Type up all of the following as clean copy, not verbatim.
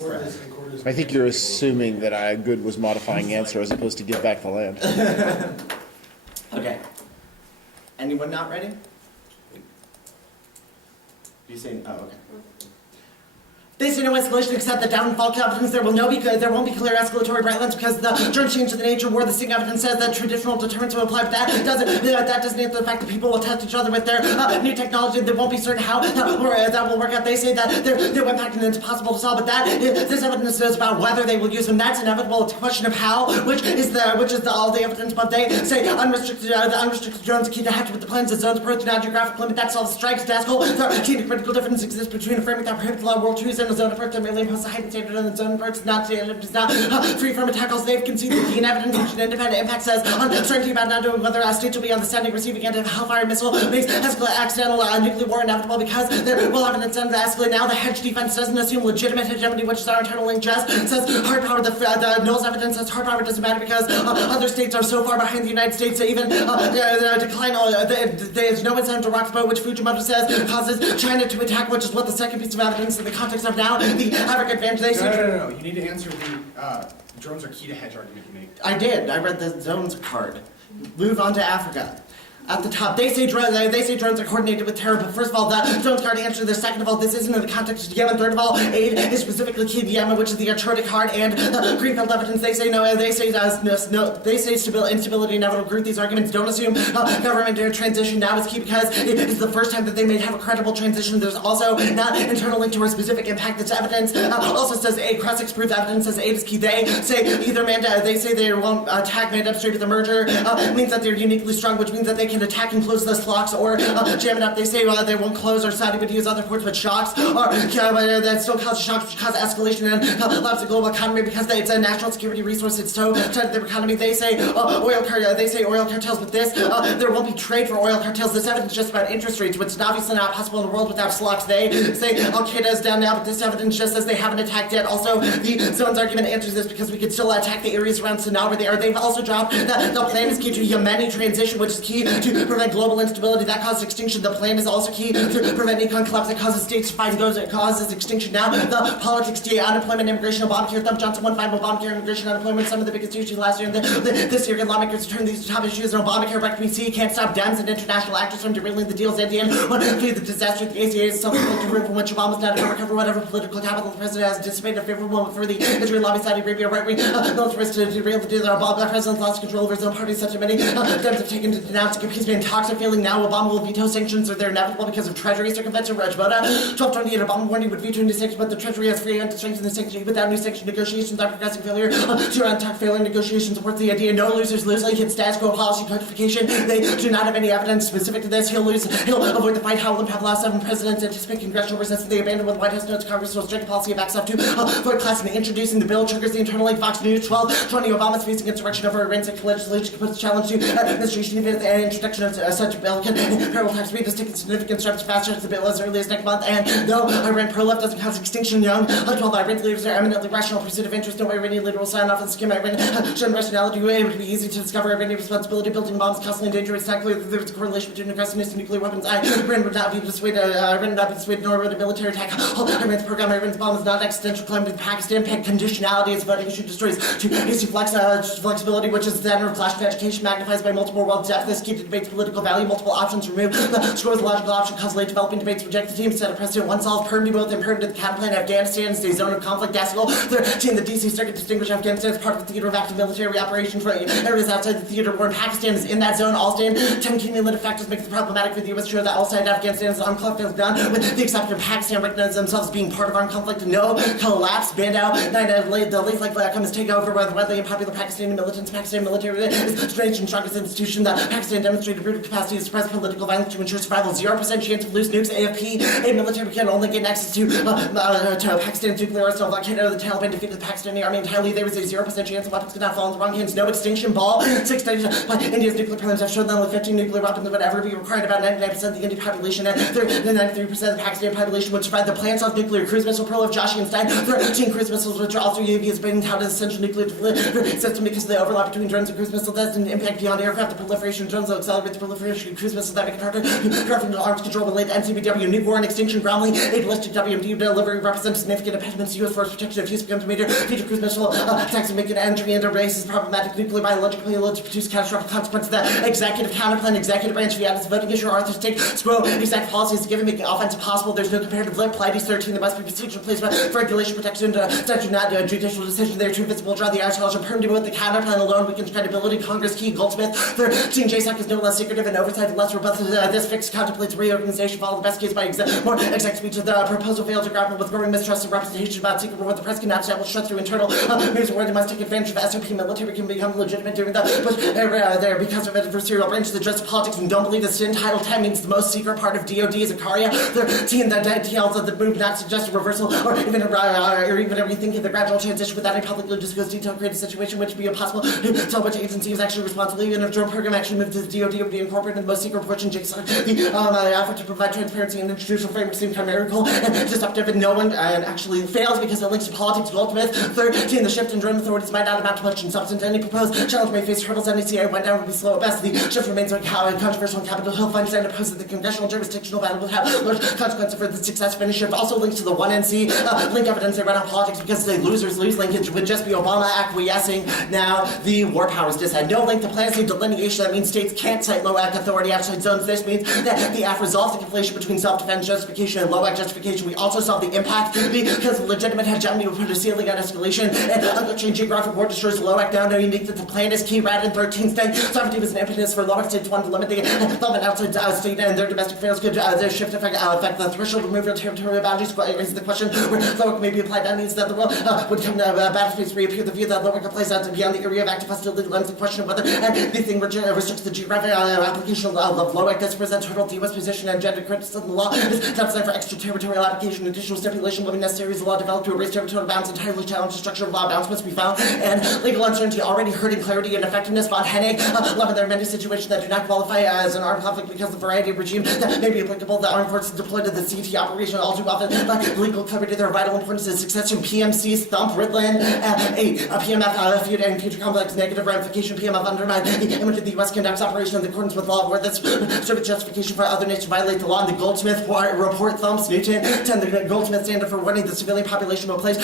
I think you're assuming that I good was modifying answer as opposed to give back the land. Okay. Anyone not ready? You saying? Oh, okay. They say no escalation except the downfall confidence. There won't be clear escalatory bright lines because the germs change to the nature of war. The sting evidence says that traditional deterrents will apply, but that doesn't answer the fact that people will test each other with their new technology. They won't be certain how that will work out. They say that they're impacting and it's possible to solve, but this evidence is about whether they will use them. That's inevitable. It's a question of how, which is all the evidence. But they say the unrestricted drones key to hatch with the plans. The zones approach to non-geographic limit. That solves strikes. Taskle. The key to critical difference exists between a framework that prohibits law world truths and a zone approach that merely imposes a heightened standard on the zone approach is not free from attack. Also, they've conceded the inevitable independent impact says uncertainty about not knowing whether states will be on the standing receiving end of Hellfire missile makes accidental nuclear war inevitable because there will have an incentive to escalate. Now the hedge defense doesn't assume legitimate hegemony, which is our internal link just says hard power. The Knowles evidence says hard power doesn't matter because other states are so far behind the United States that even decline. There's no incentive to rock the boat, which Fujimoto says causes China to attack, which is what the second piece of evidence in the context of now the African advantage. They No. You need to answer the drones are key to hedge argument you make. I did. I read the zones card. Move on to Africa. At the top, they say drones are coordinated with terror, but first of all, the drones card answer this. Second of all, this isn't in the context of Yemen. Third of all, aid is specifically key to Yemen, which is the Atrotic card and the Greenfield evidence. They say no. They say instability inevitable. Group these arguments don't assume government transition now is key because it is the first time that they may have a credible transition. There's also not internal link to a specific impact. This evidence also says aid cross proof evidence says aid is key. They say either they say they won't attack Mandeb Strait with the merger means that they're uniquely strong, which means that they can attack and close those locks or jam it up. They say they won't close or Saudi would use other ports, but shocks or that still causes shocks, which cause escalation and collapse the global economy because it's a national security resource. It's so tied to their economy. They say oil cartels, but this there won't be trade for oil cartels. This evidence is just about interest rates, which is obviously not possible in a world without slocks. They say Al Qaeda is down now, but this evidence just says they haven't attacked yet. Also, the zone's argument answers this because we could still attack the areas around Sanaa where they are. They've also dropped that the plan is key to Yemeni transition, which is key to prevent global instability. That causes extinction. The plan is also key to prevent econ collapse. That causes states to fight and goes. It causes extinction. Now, the politics, unemployment, immigration, Obamacare, Thumb Johnson, one final Obamacare, immigration, unemployment, some of the biggest issues last year. This year, lawmakers turn these top issues. And Obamacare, BC can't stop Dems and international actors from derailing the deals. Indian, one flee the disaster. The ACA is self-inflicted ruin from which Obama's not to recover whatever political capital the president has dissipated. A favorable moment for the Israeli lobby, Saudi Arabia, right-wing militarists to derail the deal. The president lost control over his own party. Such a many Dems have taken to denounce appeasement and talks are failing now. Obama will veto sanctions, or they're inevitable because of Treasury circumvention. Rajbota 1228. Obama warned he would veto new sanctions, but the Treasury has free hand to strengthen the sanctions without new sanction negotiations. Are progressing failure to untalk failing negotiations supports the idea no losers lose. Like hit status quo policy codification. They do not have any evidence specific to this. He'll lose. He'll avoid the fight. Howell and Pavlov, 7 presidents anticipate congressional resistance. They abandon what the White House notes. Congress will strict policy of access to avoid classing. Introducing the bill triggers the internal link. Fox News 1220. Obama's facing insurrection over Iran's legislation puts a challenge to administration. Even the introduction of such a bill can parallel tax rate has taken significant steps faster as the bill as early as next month. And though Iran pro-left doesn't cause extinction, young 12 Iran leaders are eminently rational pursuit of interest. No Iranian leader will sign off on the scheme. Iran shown rationality. It would be easy to discover Iranian responsibility. Building bombs costly and dangerous. It's not clear that there was a correlation between aggressiveness and nuclear weapons. Iran would not be persuaded. Nor would a military attack. Iran's program. Iran's bomb is not an existential claim to Pakistan. Peg conditionality is voting issue destroys to easy flexibility, which is the center of clash of education magnifies by multiple world depth. This key to debates political value. Multiple options remove the score with the logical option. Cause late developing debates reject the team. Set a precedent. One solve permanently both and permanent the counter plan. Afghanistan is a zone of conflict. Decibel 13. The DC Circuit distinguished Afghanistan as part of the theater of active military operations. For areas outside the theater where Pakistan is in that zone. All stand 10 cumulative factors makes it problematic for the U.S. to show that all sides of Afghanistan is armed conflict is done with the exception of Pakistan recognizes themselves as being part of armed conflict. No collapse. Banned out. The least likely outcome is take over by the widely unpopular Pakistani militants. Pakistan military is the strange and strongest institution that Pakistan demonstrated brutal capacity to suppress political violence to ensure survival. 0% chance of loose nukes. AFP, a military can only gain access to Pakistan's nuclear arsenal. Al Qaeda, the Taliban defeated the Pakistani army entirely. There was a 0% chance of weapons could not fall in the wrong hands. No extinction ball. 6 studies by India's nuclear programs have shown that only 15 nuclear weapons would ever be required. About 99% of the Indian population and 93% of the Pakistan population would survive. The plants of nuclear cruise missile probe of Joshi and Stein. 13 cruise missiles, which are also UAV, has been touted as essential nuclear system because of the overlap between drones and cruise missiles. That's an impact beyond aircraft. The proliferation of drones will accelerate the proliferation of cruise missiles that make it harder to arms control related NCBW, nuclear and extinction ground link, a ballistic WMD delivery represents significant impediments to U.S. force protection if use becomes a major future cruise missile attacks and make an entry into race is problematic nuclear biological payload to produce catastrophic consequences. The executive counterplan, executive branch via this voting issue, Arthur State, Squirrel, exact policies given making offense possible. There's no comparative link. Pleiades 13, there must be procedural placement for regulation protection statute, not judicial decision. They're too visible. Draw the arsenal permanent with the counterplan alone weakens credibility. Congress key Goldsmith 13 JSOC is no less secretive and oversight less robust. This fix contemplates reorganization. Follow the best case by more exact speech of the proposal failed to grapple with growing mistrust and representation about secret war. The press cannot establish trust through internal news where they must take advantage of SOP military can become legitimate during the but there because of adversarial branches that address politics and don't believe that sin Title 10 means the most secret part of DOD is Icaria. The team that details of the move not suggest a reversal or even a rethinking the gradual transition without a publicly disclosed detail create a situation which would be impossible to tell which agency is actually responsible. Even if drone program actually moved to the DOD would be incorporated in the most secret portion JSON. The effort to provide transparency and institutional framework seems chimerical and disruptive and no one actually fails because it links to politics. Goldsmith 13, the shift in drone authorities might not amount to much in substance. Any proposed challenge may face hurdles. NECA went down would be slow at best. The shift remains controversial on Capitol Hill. Findings and oppose that the congressional jurisdictional battle would have large consequences for the success finish. Shift also links to the 1NC link evidence they run on politics because the losers lose linkage would just be Obama acquiescing. Now the war powers just had no link to plans to delineation. That means states can't cite LOAC authority outside zones. This means that the AF resolves the conflation between self-defense justification and LOAC justification. We also solve the impact because legitimate hegemony would put a ceiling on escalation and unconstrained geographic war destroys LOAC down. No unique that the plan is key. Rather than 13th thing, sovereignty was an impetus for LOAC states wanted to limit the development outside state and their domestic affairs could their shift affect the threshold removal of territorial boundaries. Raises the question where LOAC may be applied on needs that the world would come to battle space reappear. The view that LOAC applies out to beyond the area of active hostility lends the question of whether anything restricts the geographic application of LOAC. This presents hurdle to U.S. position and gender criticism. The law is not designed for extraterritorial application. Additional stipulation limiting necessary is the law developed to erase territorial bounds entirely challenge the structure of law. Bounds must be found and legal uncertainty already hurting clarity and effectiveness. Von Hennig, 11, there are many situations that do not qualify as an armed conflict because of the variety of regime that may be applicable. The armed forces deployed to the CT operation all too often lack legal clarity. Their vital importance is succession. PMC's Thump, Ridland, 8, PMF, and future complex negative ramification. PMF undermine the image of the U.S. conducts operation in accordance with law where this serve justification for other nations to violate the law. And the Goldsmith report thumps Newton 10, the Goldsmith standard for warning the civilian population will place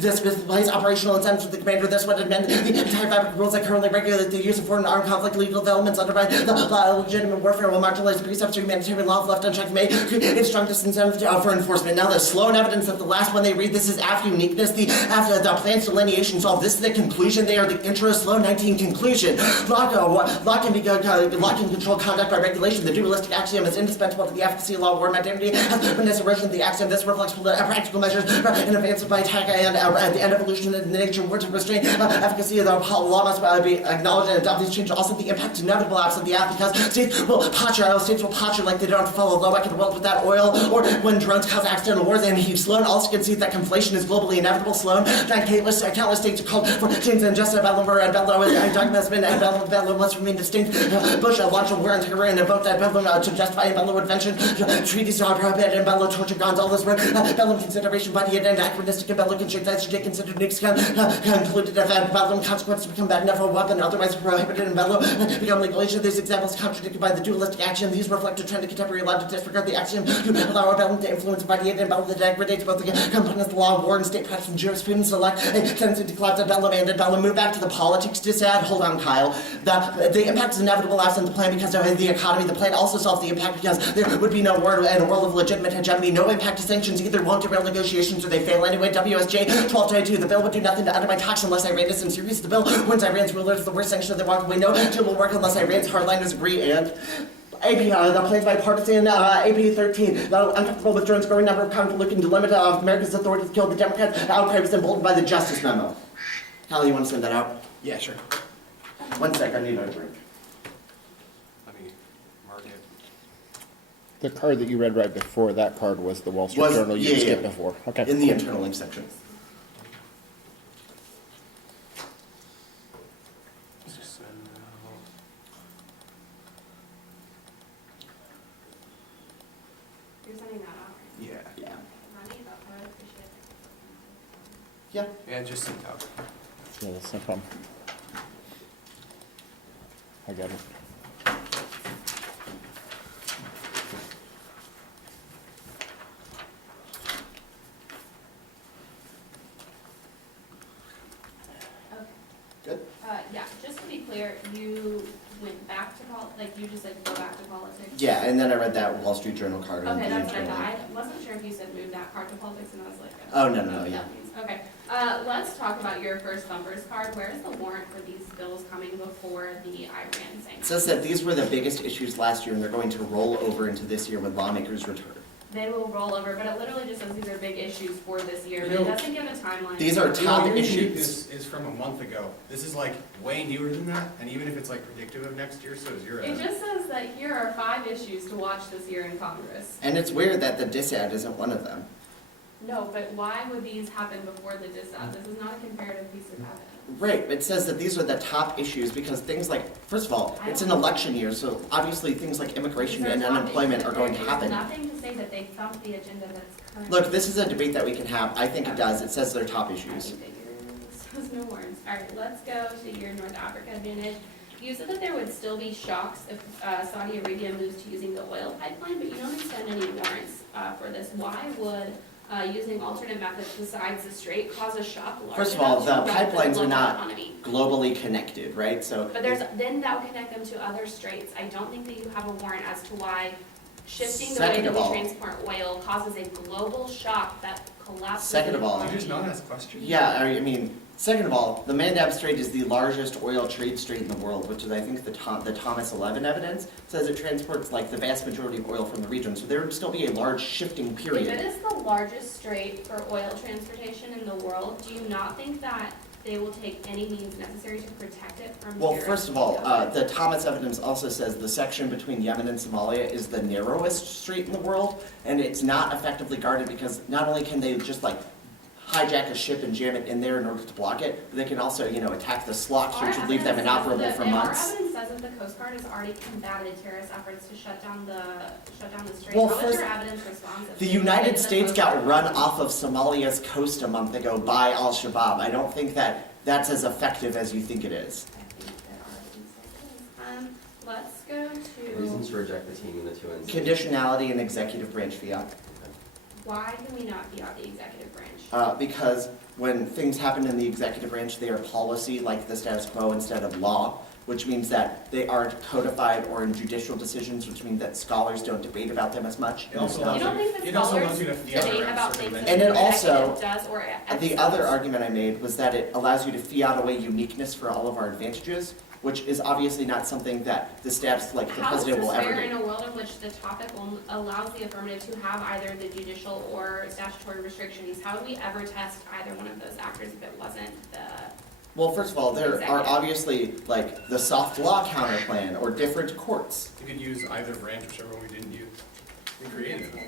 displays operational incentives with the commander. This would amend the entire fabric of rules that currently regulate the use of foreign armed conflict legal developments undermine the legitimate warfare will marginalize the precepts of humanitarian law left unchecked may create strong disincentive for enforcement. Now there's slow and evidence that the last one they read this is after uniqueness, after the plans delineation solve. This is the conclusion. They are the intro. Slow 19 conclusion. Lock and control conduct by regulation. The dualistic axiom is indispensable to the efficacy of law. War modernity has been as erosion of the axiom. This reflects practical measures in advance by attack and at the end of evolution in the nature of war to restrain efficacy of the law must be acknowledged and adopt these changes. Also the impact inevitable absent the app because states will posture like they don't have to follow LOAC in the world without oil or when drones cause accidental wars and heat. Sloan also concedes that conflation is globally inevitable. Sloan countless states are called for change and just Bellower and Bellow and Douglasman and Bellow must remain distinct. Bush launched a war on terror and invoked that Bellow to justify Bellow invention. Treaties are prohibited and Bellow torture Gonzalez were Bellow consideration body and anachronistic and Bellow considered nukes concluded that Bellow consequences become bad enough for a weapon otherwise prohibited and Bellow become legal. Each of these examples contradicted by the dualistic axiom. These reflect a trend of contemporary law to disregard the axiom to allow Bellow to influence body and Bellow that degrades both the components of the law of war and state practice and jurisprudence. Select a tendency to collapse at Bellow and Bellow move back to the politics to add. Hold on, Kyle. The impact is inevitable absent the plan because of the economy. The plan also solves the impact because there would be no war in a world of legitimate hegemony. No impact to sanctions either won't derail negotiations or they fail anyway. WSJ 1222. The bill would do nothing to undermine talks unless Iran is in serious. The bill wins Iran's rulers the worst sanction of their walk away. No deal will work unless Iran's hardliners agree and AP, the plans bipartisan, AP 13, uncomfortable with drones, growing number of conflict looking to limit America's authority to kill the Democrats. The outcry was emboldened by the Justice Memo. Callie, you want to send that out? Yeah, sure. 1 sec, I need a drink. Let me mark it. The card that you read right before that card was the Wall Street Journal you skipped before. Okay. In the internal link section. You're sending that out, right? Yeah. Ronnie, that's what I appreciate it. Yeah. Yeah, just sent out. Yeah, that's no problem. I got it. Good? Yeah, just to be clear, you went back to you just said go back to politics? Yeah, and then I read that Wall Street Journal card. on Okay, the that's what I internal. thought. I wasn't sure if you said move that card to politics, and I was like, Oh, no, what yeah. that means. Okay, let's talk about your first bumpers card. Where is the warrant for these bills coming before the Iran It sanctions? says that these were the biggest issues last year, and they're going to roll over into this year when lawmakers return. They will roll over, but it literally just says these are big issues for this year, but You it know, doesn't give a timeline. These are top Your issues. uniqueness is from a month ago. This is like way newer than that, and even if it's like predictive of next year, so is your It ad. just says that here are 5 issues to watch this year in Congress. And it's weird that the DISAD isn't one of them. No, but why would these happen before the DISAD? This is not a comparative piece of evidence. Right, it says that these are the top issues because things like, first of all, it's an election year, so obviously things like immigration These are and top unemployment issues. are going to There's happen. nothing to say that they thumped the agenda that's current. Look, this is a debate that we can have. I think it does. It says they're top I issues. think that yours has no warrants. All right, let's go to your North Africa advantage. You said that there would still be shocks if Saudi Arabia moves to using the oil pipeline, but you don't extend any warrants for this. Why would using alternate methods besides the strait cause a shock large First of all, enough the to wreck pipelines are local not economy? globally connected, right? So, But then that would connect them to other straits. I don't think that you have a warrant as to why shifting the way Second that of we all- transport oil causes a global shock that collapses. Second the of all- Did you economy. just not ask questions? yeah, I mean, second of all, the Mandab Strait is the largest oil trade strait in the world, which is, I think, the Thomas 11 evidence says it transports like the vast majority of oil from the region. So there would still be a large shifting If it period. is the largest strait for oil transportation in the world, do you not think that they will take any means necessary to protect it from Well, terrorists? first of all, the Thomas evidence also says the section between Yemen and Somalia is the narrowest strait in the world, and it's not effectively guarded because not only can they just like hijack a ship and jam it in there in order to block it, but they can also, attack the slocks, Our which would leave them evidence says inoperable that- for and months. Our evidence says that the Coast Guard has already combated terrorist efforts to shut down the strait. Well, How is first, your evidence responsive? The to United the States Coast got Guard? run off of Somalia's coast a month ago by al-Shabaab. I don't think that that's as effective as you think it is. I think there are instances. Let's go to, Reasons to reject the team in the 2NC. Conditionality and executive branch fiat. why can we not be out the executive branch? Because when things happen in the executive branch, they are policy like the status quo instead of law, which means that they aren't codified or in judicial decisions, which means that scholars don't debate about them as much. It also You allows don't think the It also scholars allows you to fiat debate around about certain things that things. And it the also- executive does or The other argument I made was that it allows you to fiat away uniqueness for all of our advantages, which is obviously not something that the staffs, like the How is president, this will ever fair in do. a world in which the topic allows the affirmative to have either the judicial or statutory restrictions? How would we ever test either one of those actors if it wasn't the, Well, first of all, there are Executive. obviously like the soft law counter plan or different courts. You could use either branch, whichever one we didn't use. We created it.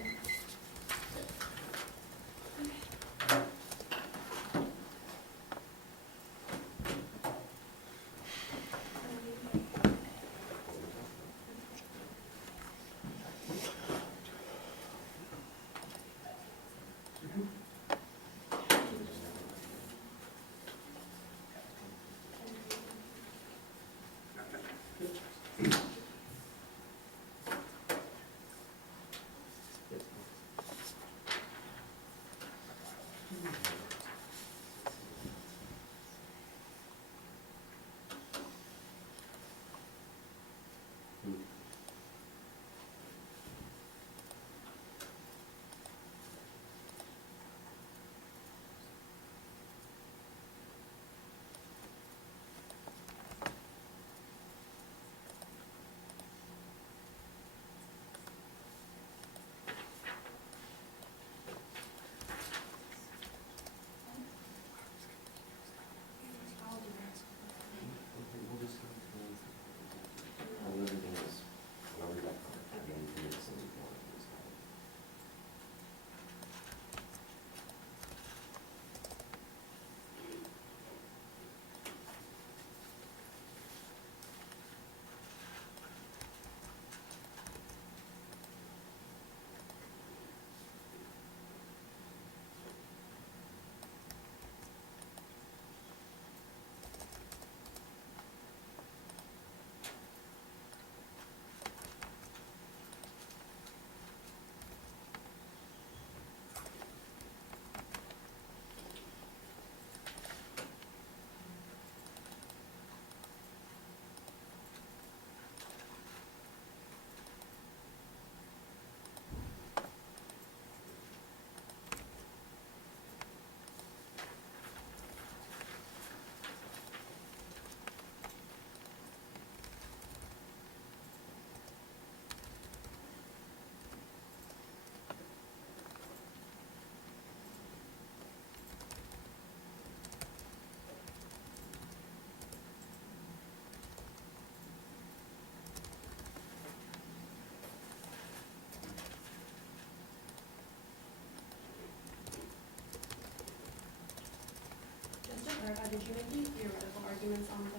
did you make any theoretical arguments on the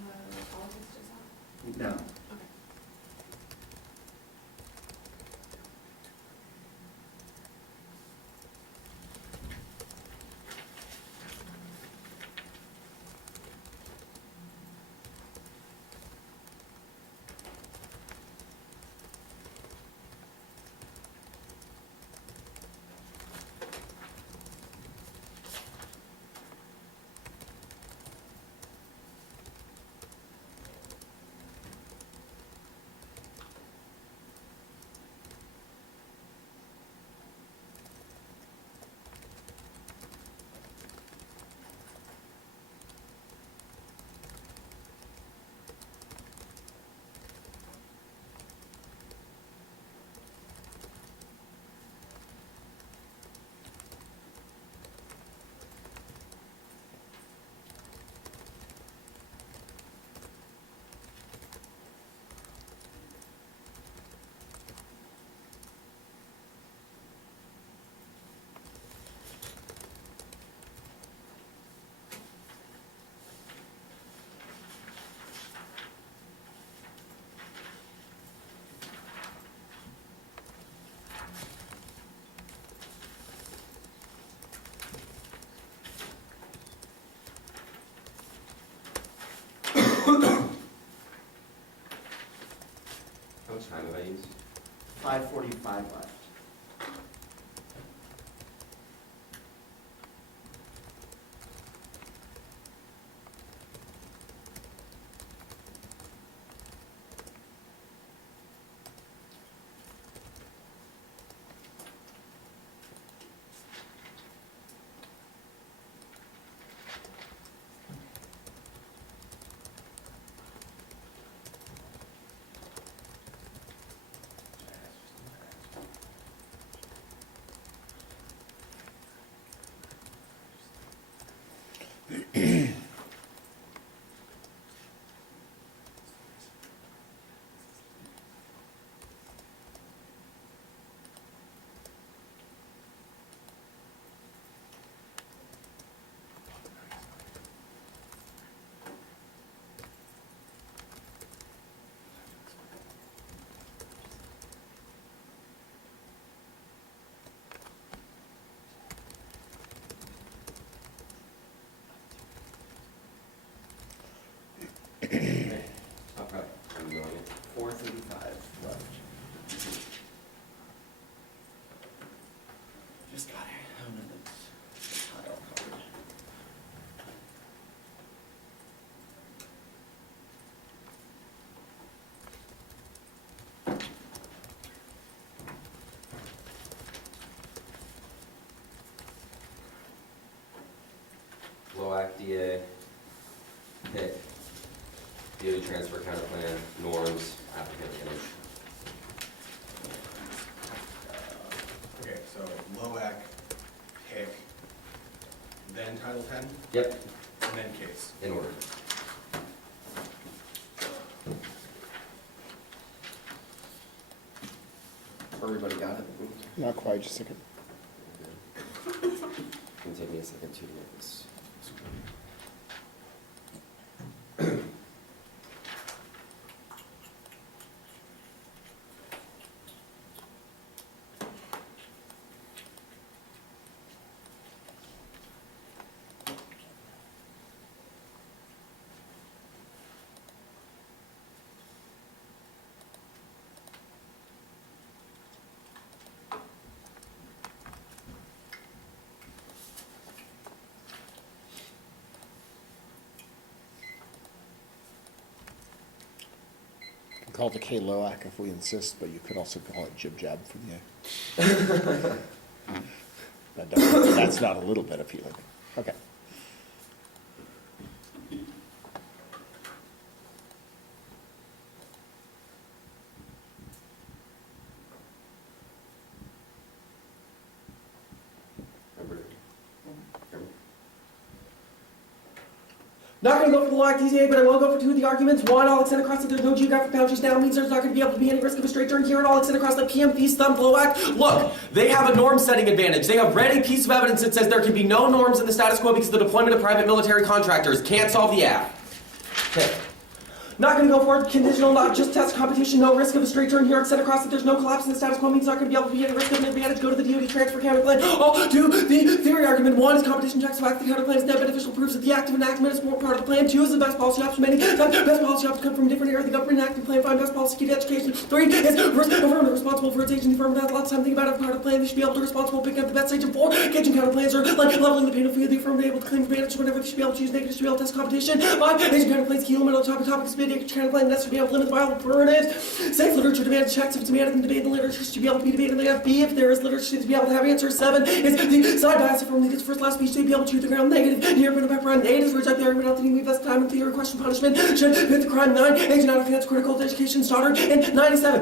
politics just now? No. Okay. How much time have I used? 5:45 left. Okay, I'm doing it. 4:35 left. Just got it. Oh, no, that's tile card. LOAC DA, HIC, DOT transfer counter plan, norms, applicant image. Okay, so LOAC, HIC, then Title 10, Yep, and then case. in order. Everybody got it? Not quite, just a second. It's gonna take me a second too to get this. Call it the K Loac if we insist, but you could also call it jib jab for the A. That's not a little bit appealing. Okay. Remember? Not going to go for the law DCA, but I will go for two of the arguments. One, I'll extend across that there's no geographic boundaries now means there's not going to be able to be any risk of a straight turn here, and I'll extend across that PM Feast Thumb Blow Act. Look, they have a norm setting advantage. They have read a piece of evidence that says there can be no norms in the status quo because the deployment of private military contractors can't solve the app. Okay. Not going to go for it. Conditional, not just test competition, no risk of a straight turn here, extend across that there's no collapse in the status quo means not going to be able to be any risk of an advantage. Go to the DoD transfer counterplan. Oh, to the theory argument. One is competition checks the fact that the counterplan is net beneficial proves that the active enactment is more part of the plan. Two is the best policy option. Many times, best policy options come from a different area. The government enacting plan, find best policy key to education. Three is affirmative responsible for its agency. Affirmative has lots of time to think about it. Part of the plan, they should be able to responsible picking up the best stage. And four, gauging counterplans are like leveling the penalty of the affirmative able to claim advantage whenever they should be able to use negatives to be able to test competition. Five, agent counterplans key element on top of topic is big counterplan. That's to be able to limit the viable alternatives. Safe literature demand checks if it's demanded in debate in the literature should be able to be debated in the FB if there is literature to be able to have answers. 7 is the side bias from the first last speech to be able to choose the ground negative. Here, but background 8 is reject the argument out the need best time and theory question punishment should fit the crime. 9 agent out of hands critical to education starter. And 97.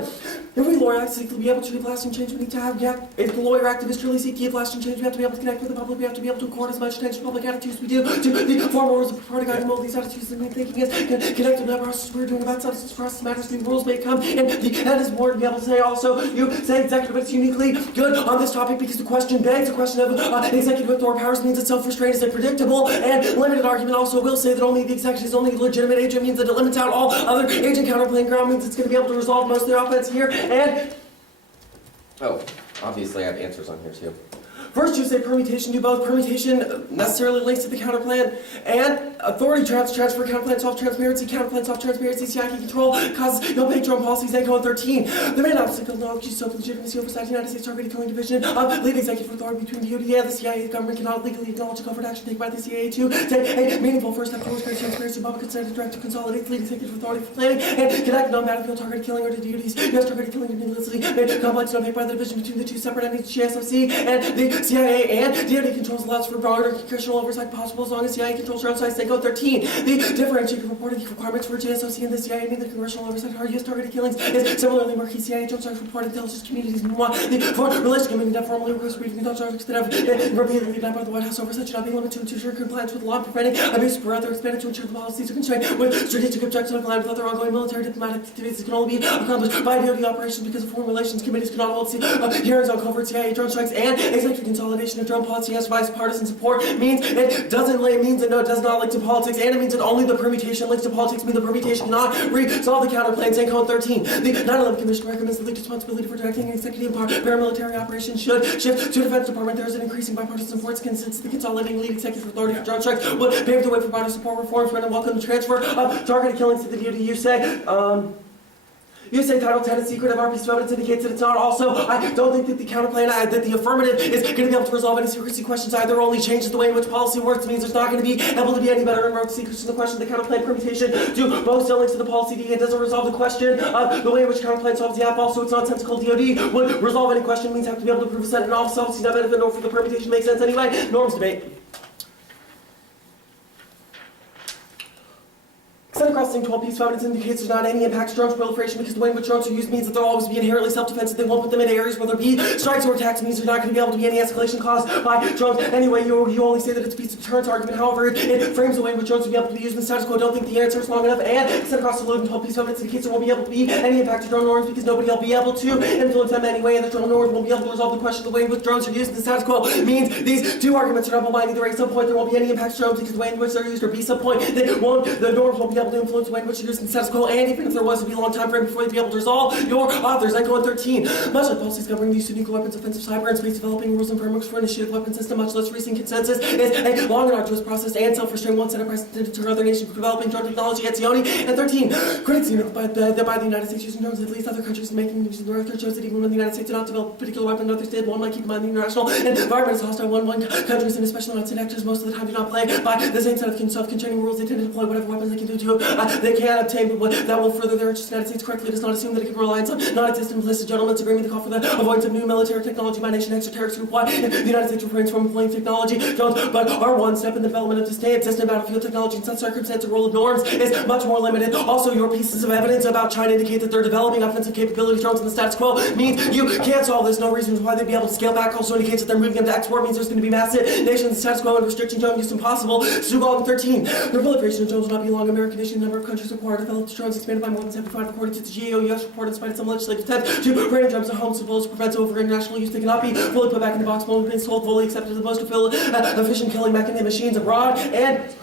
If we lawyer seek to be able to achieve lasting change, we need to have if the lawyer activists truly seek to give lasting change, we have to be able to connect with the public, we have to be able to accord as much attention to public attitudes as we do to the formal rules of party guide and mold these attitudes and thinking is connected to the process we're doing about substance process matters, the rules may come, and the end is more to be able to say also, you say executive, but it's uniquely good on this topic because the question begs the question of executive authority powers means that self-restraint is a predictable and limited argument also will say that only the executive is only legitimate agent means that it limits out all other agent counterplaying ground means it's going to be able to resolve most of the offense here and oh, obviously I have answers on here too. First, you say permutation, do both. Permutation necessarily links to the counterplan, and authority transfer, counterplan, self-transparency, counterplan, self-transparency, CIK control, causes no pay drone policies, ACO and 13. The main obstacle to knowledge is so legitimacy oversight, United States Targeted Killing Division, lead executive authority between the DoD and the CIA. The government cannot legally acknowledge a covert action taken by the CIA to take a meaningful first step towards greater transparency, public consent, and direct to consolidate the lead executive authority for planning, and connect non-battlefield targeted killing or to DoD's U.S. targeted killing needlessly made complex and opaque by the division between the two separate entities, GSOC and the CIA, and DoD controls allows for broader congressional oversight possible as long as CIA controls their own sites. ACO 13. The differentiated reporting requirements for GSOC and the CIA mean the congressional oversight of U.S. targeted killings is similarly murky. CIA joint starts report intelligence communities. Meanwhile, the Foreign Relations Committee that formally requests briefing on subjects that have repeatedly denied by the White House oversight should not be limited to ensure compliance with the law and preventing abuse or other expanded to ensure the policies are constrained with strategic objectives and aligned with other ongoing military diplomatic activities that can only be accomplished by DoD operations because the Foreign Relations Committees cannot hold hearings on covert CIA drone strikes and executive consolidation of drone policy as bipartisan support means it doesn't means that no, it does not link to politics, and it means that only the permutation links to politics means the permutation cannot resolve the counterplans. ACO 13. The 9/11 Commission recommends that the responsibility for directing executive paramilitary operations should shift to Defense Department. There is an increasing bipartisan support since the consolidating lead executive authority for drone strikes would pave the way for broader support reforms. When welcome the transfer of targeted killings to the DoD. You say Title 10 is secret of our piece of evidence indicates that it's not. Also, I don't think that the counterplan, that the affirmative is going to be able to resolve any secrecy questions either. Only changes the way in which policy works means there's not going to be able to be any better invoke secrets in the question. The counterplan permutation do both still links to the policy D. It doesn't resolve the question of the way in which counterplan solves the app. Also, it's nonsensical. DoD would resolve any question means have to be able to prove a set and all self not benefit nor for the permutation makes sense anyway. Norms debate. Extend crossing 12 piece of evidence indicates there's not any impact to drones proliferation because the way in which drones are used means that they'll always be inherently self-defensive. They won't put them in areas where there be strikes or attacks. Means there's not going to be able to be any escalation caused by drones. Anyway, you only say that it's a piece of deterrence argument. However, it frames the way in which drones will be able to be used in the status quo. Don't think the answer is long enough. And extend across the load 12 piece of evidence indicates there won't be able to be any impact to drone norms because nobody will be able to influence them anyway. And the drone norms won't be able to resolve the question of the way in which drones are used in the status quo. Means these two arguments are double-blind. Either A sub point there won't be any impact to drones because the way in which they're used, or B sub point the norms won't be able to influence the way in which in status quo, and even if there was, it'd be a long time frame before they'd be able to resolve your authors. ACO 13. Much like policies governing the use of nuclear weapons, offensive cyber, and space developing rules and frameworks for initiative weapon system, much less recent consensus, is a long and arduous process, and self-restraint won't set a precedent to other nations for developing drone technology at Sioni. And 13. Critics by the United States using drones, at least other countries making use of the record shows that even when the United States did not develop a particular weapon, others did. One might keep in mind the international environment is hostile. One countries, and especially United States actors, most of the time do not play by the same set of self-constraining rules. They tend to deploy whatever weapons they can do to they can obtain, but that will further their interest in the United States correctly does not assume that it can rely on some non-existent implicit gentleman's agreement to call for the avoidance of new military technology by nation extraterritorial group Y. The United States refrains from employing technology, but our one step in the development of distant battlefield technology in such circumstances, the role of norms is much more limited. Also, your pieces of evidence about China indicate that they're developing offensive capability drones in the status quo means you can't solve this. No reasons why they'd be able to scale back. Also indicates that they're moving them to export means there's going to be massive nations status quo and restricting drone use impossible. Sugal 13. The proliferation of drones will not be long. American nation, the number of countries required to develop drones expanded by more than 75 according to the GAO US report, in spite of some legislative attempts to bring drones to homes as well as prevent over international use. They cannot be fully put back in the box, won't be sold, fully accepted as the most efficient killing mechanism machines abroad. And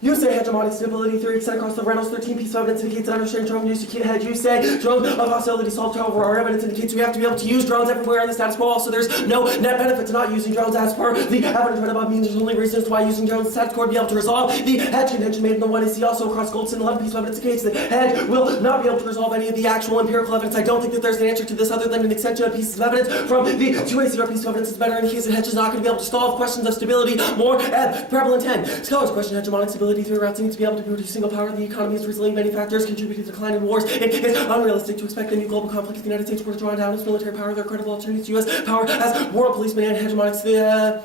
you say hegemonic stability theory extend across the Reynolds 13 piece of evidence indicates that understanding drone use to keep ahead. You say drones of hostility solved. However, our evidence indicates we have to be able to use drones everywhere in the status quo. Also, there's no net benefit to not using drones as per the average right above means. There's only reasons why using drones in the status quo to be able to resolve the hedge contention made in the 1AC. Also, across Goldson 11 piece of evidence indicates that hedge will not be able to resolve any of the actual empirical evidence. I don't think that there's an answer to this other than an extension of pieces of evidence from the 2ACR piece of evidence. It's better in case that hedge is not going to be able to solve questions of stability more at prevalent 10. Scholars question hegemonic stability theory routes to be able to produce single power. The economy is resilient. Many factors contribute to the decline in wars. It is unrealistic to expect a new global conflict if the United States were to draw down its military power. There are credible alternatives to U.S. power as world policeman and hegemonics.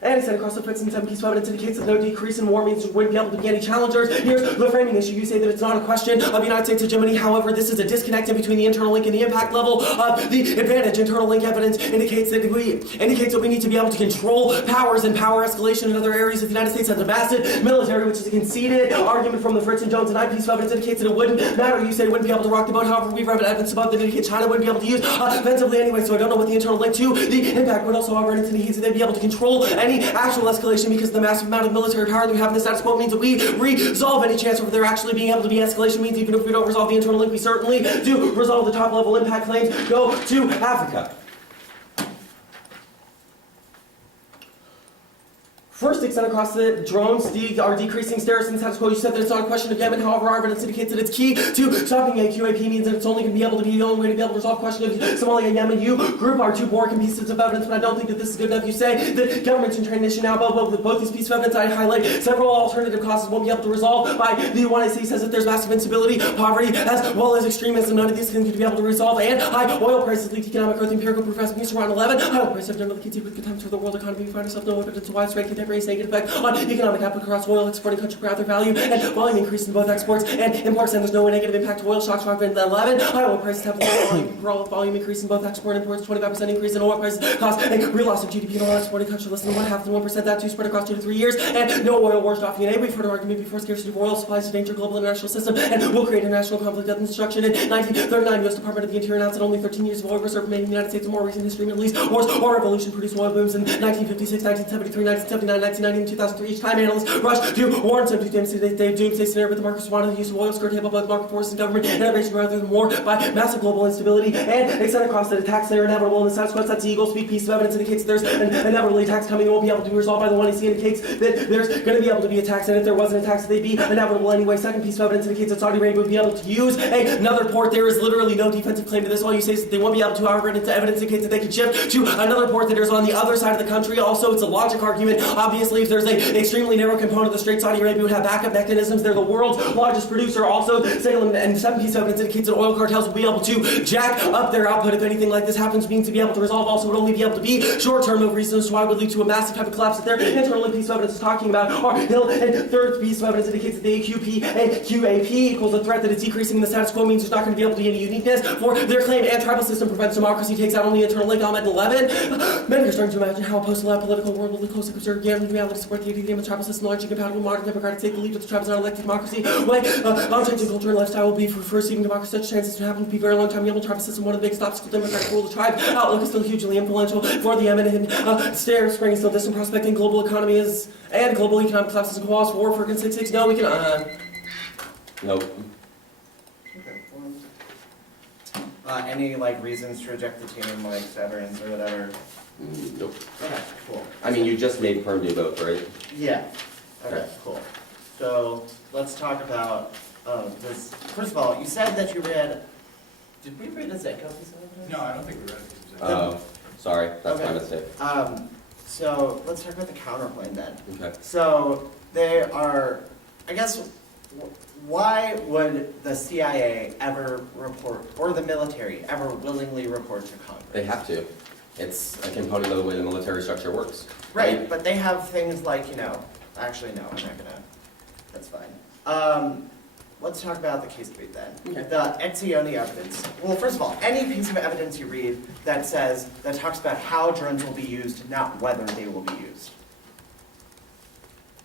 And extend across the fits and 7 piece of evidence indicates that no decrease in war means there wouldn't be able to be any challengers. Here's the framing issue. You say that it's not a question of United States hegemony. However, this is a disconnect in between the internal link and the impact level of the advantage. Internal link evidence indicates that we need to be able to control powers and power escalation in other areas. If the United States has a massive military, which is a conceded argument from the Fritz and Jones and 9 piece of evidence indicates that it wouldn't matter. You say it wouldn't be able to rock the boat. However, we've read evidence above that indicates China wouldn't be able to use offensively anyway. So I don't know what the internal link to the impact would also have evidence indicates that they'd be able to control any actual escalation because the massive amount of military power that we have in the status quo means that we resolve any chance of there actually being able to be escalation means even if we don't resolve the internal link, we certainly do resolve the top level impact claims. Go to Africa. First, extend across the drones are decreasing status in the status quo. You said that it's not a question of Yemen. However, our evidence indicates that it's key to stopping a QAP means that it's only going to be able to be the only way to be able to resolve the question of Somalia and Yemen. You group our two Borkin pieces of evidence, but I don't think that this is good enough. You say that governments in transition now, both these pieces of evidence, I highlight several alternative causes won't be able to resolve by the UNT says that there's massive instability, poverty, as well as extremism. None of these things can be able to resolve, and high oil prices lead to economic growth. Empirical proof has been used around 11. High oil prices have generally continued with contempt for the world economy. We find ourselves no evidence of widespread contemporary negative effect on economic output across oil exporting country rather value and volume increase in both exports and imports, and there's no negative impact to oil shocks rather than 11. High oil prices have volume increase in both export and imports, 25% increase in oil prices cause a real loss of GDP in oil exporting country less than 1/2 to 1%. That too spread across 2 to 3 years, and no oil wars off DNA. We've heard an argument before scarcity of oil supplies to danger global international system and will create international conflict and destruction. In 1939, U.S. Department of the Interior announced that only 13 years of oil reserve remained in the United States. In more recent history, Middle East wars or revolution produced oil booms in 1956, 1973, 1979, 1990, and 2003. Each time analysts rushed to warn some to doomsday scenario, but the markets responded to the use of oil skirt table both market forces and government innovation rather than war by massive global instability and extend across the attacks that are inevitable in the status quo. That's the Eagle Speak piece of evidence indicates that there's an inevitable attacks coming and won't be able to be resolved by the 1AC indicates that there's going to be able to be attacks, and if there wasn't attacks, they'd be inevitable anyway. Second piece of evidence indicates that Saudi Arabia would be able to use another port. There is literally no defensive claim to this. All you say is that they won't be able to. However, evidence indicates that they can shift to another port that is on the other side of the country. Also, it's a logic argument. Obviously, if there's an extremely narrow component of the Strait, Saudi Arabia would have backup mechanisms. They're the world's largest producer. Also, Salem and 7 piece of evidence indicates that oil cartels will be able to jack up their output if anything like this happens. Means to be able to resolve also would only be able to be short-term. No reasons why would lead to a massive type of collapse that their internal piece of evidence is talking about. Our Hill and third piece of evidence indicates that the QAP equals a threat that it's decreasing in the status quo means there's not going to be able to be any uniqueness for their claim. And tribal system prevents democracy, takes out only internal link. Ahmed 11. Many are starting to imagine how a post-lab political world will closely consider reality support the idea of the tribal system largely compatible with modern democratic state. Believe that the tribe is not elected democracy. Changing culture and lifestyle will be for receiving democracy. Such chances to happen to be a very long time. The tribal system, one of the biggest obstacles to democratic rule of the tribe. Outlook is still hugely influential for the eminent. Stare spring is still distant prospect in global economy is and global economic collapse is cause war for 6 No, we can Nope. Okay. Any reasons to reject the team, like severance or whatever? Nope. Okay, cool. I mean, you just made Perm do both, right? Yeah. Okay, cool. So let's talk about this. First of all, you said that you read. Did we read a Zetko piece of it? No, I don't think we read it. Oh, sorry, that's my Okay. mistake. So let's talk about the counterpoint then. Okay. So they are I guess, why would the CIA ever report, or the military ever willingly report to Congress? They have to. It's a component of the way the military structure works. Right, but they have things like, actually, no, I'm not gonna, that's fine. Let's talk about the case debate then. Okay. The Etzioni evidence. Well, first of all, any piece of evidence you read that talks about how drones will be used, not whether they will be used.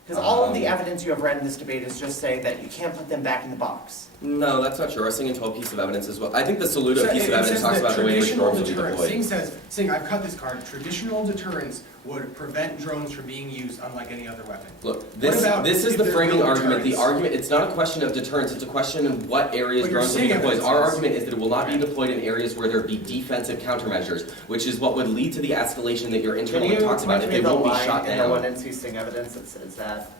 Because all of the evidence you have read in this debate is just saying that you can't put them back in the box. No, that's not true. Our Sing and 12 piece of evidence as well. I think the Saludo piece of It evidence says talks that about the way in which traditional drones will be deterrence. deployed. Sing, I've cut this card. Traditional deterrence would prevent drones from being used unlike any other weapon. Look, What this about is if the there's framing no argument. The deterrence? argument, it's not a question of deterrence, it's a question of what areas But you're drones will be saying deployed. evidence Our is- argument is that it will not be deployed in areas where there be defensive countermeasures, which is what would lead to the escalation that your Can internal you talks about point if me they the won't be line shot in the down. UNT Sting evidence that says that?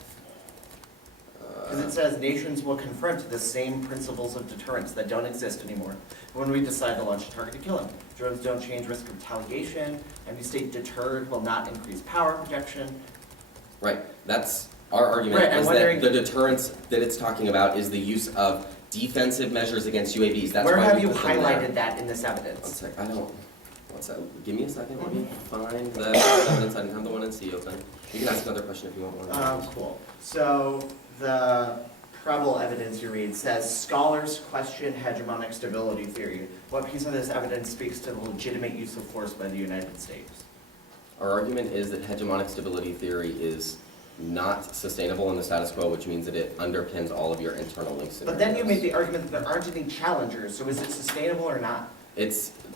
Because it says nations will confront the same principles of deterrence that don't exist anymore when we decide to launch a target to kill them. Drones don't change risk of retaliation. Any state deterred will not increase power projection. Right, that's our argument, Right, I'm is wondering- that the deterrence that it's talking about is the use of defensive measures against UAVs. That's Where why have we you put them there. highlighted that in this One evidence? sec, I don't, one sec, give me a second, let me find the evidence, I didn't have the one in C open. You can ask another question if you want one. Cool. So the Preble evidence you read says scholars question hegemonic stability theory. What piece of this evidence speaks to the legitimate use of force by the United States? Our argument is that hegemonic stability theory is not sustainable in the status quo, which means that it underpins all of your internal links. But then you made the argument that there aren't any challengers, so is it sustainable or not?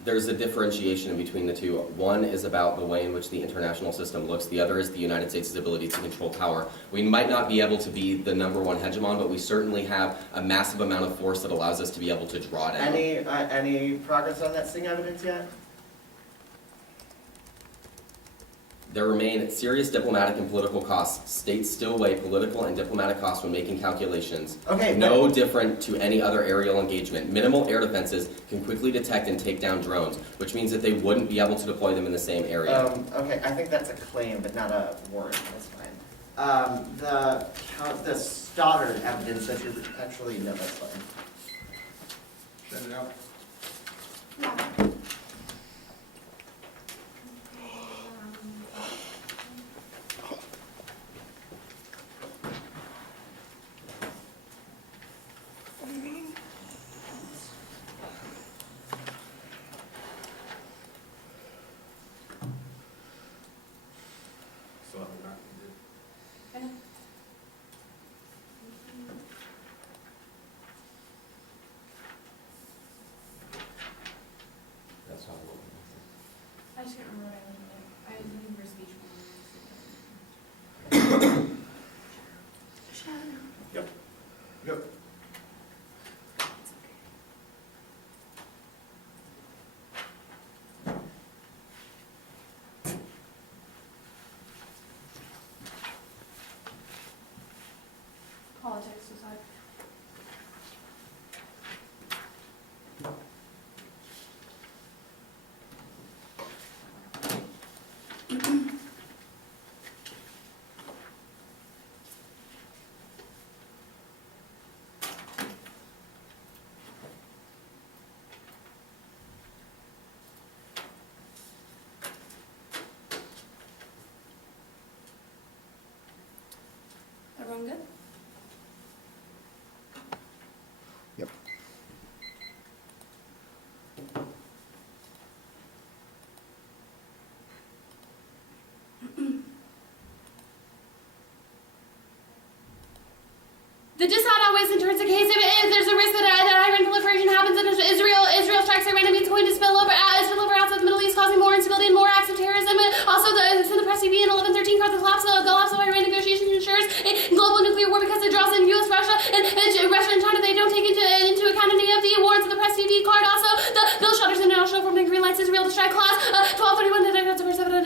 There's a differentiation in between the two. One is about the way in which the international system looks. The other is the United States' ability to control power. We might not be able to be the #1 hegemon, but we certainly have a massive amount of force that allows us to be able to draw down. Any progress on that Sting evidence yet? There remain serious diplomatic and political costs. States still weigh political and diplomatic costs when making calculations. Okay, No different to any other aerial engagement. Minimal air defenses can quickly detect and take down drones, which means that they wouldn't be able to deploy them in the same area. Okay, I think that's a claim, but not a warrant. That's fine. The Stoddard evidence that you actually no, that's fine. Send it out. Still haven't gotten it. I know. That's not what I just can't remember what I was doing. I was looking for a speech. Yep. Politics aside. Everyone good? Yep. The dissent always turns the case if there's a risk that Iran proliferation happens and Israel strikes Iran and it's going to spill over outside the Middle East, causing more instability and more acts of terrorism. Also, it's in the press TV in 1113 cause the collapse of Iran negotiations ensures a global nuclear war because it draws in U.S., Russia, and Russia and China. They don't take into account any of the awards of the press TV card. Also, the Bill shutters international from the green lights Israel to strike clause 1231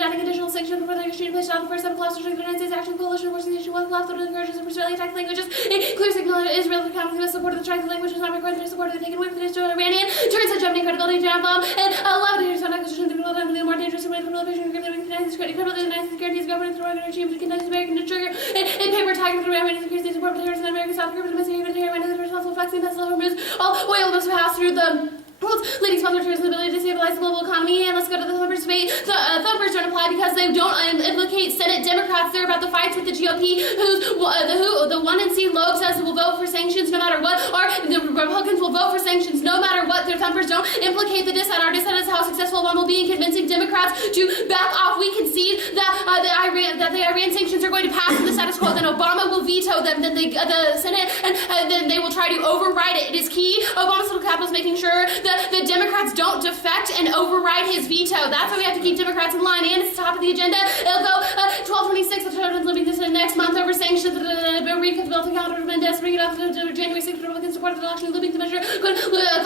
adding additional sanction for the extreme place out the first 7 class to the United States Action Coalition, forcing the issue one class to encourages the Israeli attack languages. A clear signal that Israel is accountable for the support of the tribe language is not required to support of the taken away from the Iranian. Turns out Germany credibility to Islam and allow the Israeli acquisition to be the more dangerous way from the patient of the United States credibility. The United States government through an regime to conduct American to trigger a paper tagging the Iranian security support for terrorism in America, South Korea, domestic humanitarian and the responsible flexing vessel hormones. All oil must pass through the world's leading sponsor to the ability to stabilize the global economy. And let's go to the thumpers debate. The thumpers don't apply because they don't implicate Senate Democrats. They're about the fights with the GOP, the 1 C Loeb says will vote for sanctions no matter what, or the Republicans will vote for sanctions no matter what. Their thumpers don't implicate the dissent. Our dissent is how successful Obama will be in convincing Democrats to back off. We concede that the Iran sanctions are going to pass in the status quo. Then Obama will veto them. Then the Senate and then they will try to override it. It is key. Obama's little capital is making sure that the Democrats don't defect and override his veto. That's why we have to keep Democrats in line. And it's the top of the agenda. It'll go 1226. The children's living this next month over sanctions. The recap bill to counter Mendez bring it up to January 6th. Republicans support the election living the measure could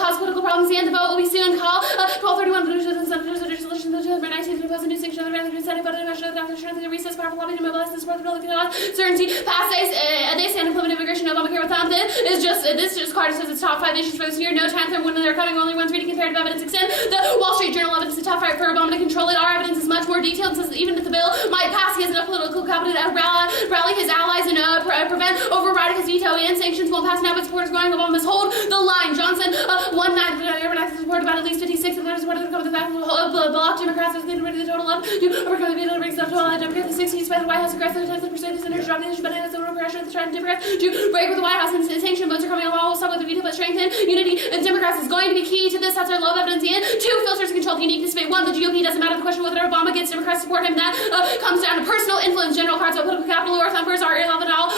cause political problems. And the vote will be soon. Call 1231. The senators are resolution to November 19th to propose a new sanction on the Republican Senate, but in the measure of the strength of the recess powerful lobby to mobilize the support of the Republican law. Certainty passes. They say unemployment, immigration, Obamacare with them. This just Carter says it's top 5 issues for this year. No time for when they're coming. Only ones reading comparative evidence extend. The Wall Street Journal evidence is a tough fight for Obama to control it. Our evidence is much more detailed and says that even if the bill might pass, he has enough political capital to rally his allies and prevent overriding his veto. And sanctions won't pass now, but support is growing. Obama must hold the line. Johnson, 1-9, support about at least 56 of the support of the fact of block Democrats is leading the total up to overcome the veto brings up to all Democrats. The 60s by the White House aggressive attempts to persuade the senators dropping the issue, but it has no pressure to try to Democrats to break with the White House. And sanction votes are coming along. We'll stop with the veto, but strengthen unity. And Democrats is going to be key to this. That's our love evidence. And 2 filters to control the uniqueness debate. 1, the GOP doesn't matter. The question whether Obama gets Democrats to support him. That comes down to personal influence. General cards about political capital or thumpers are irrelevant at all.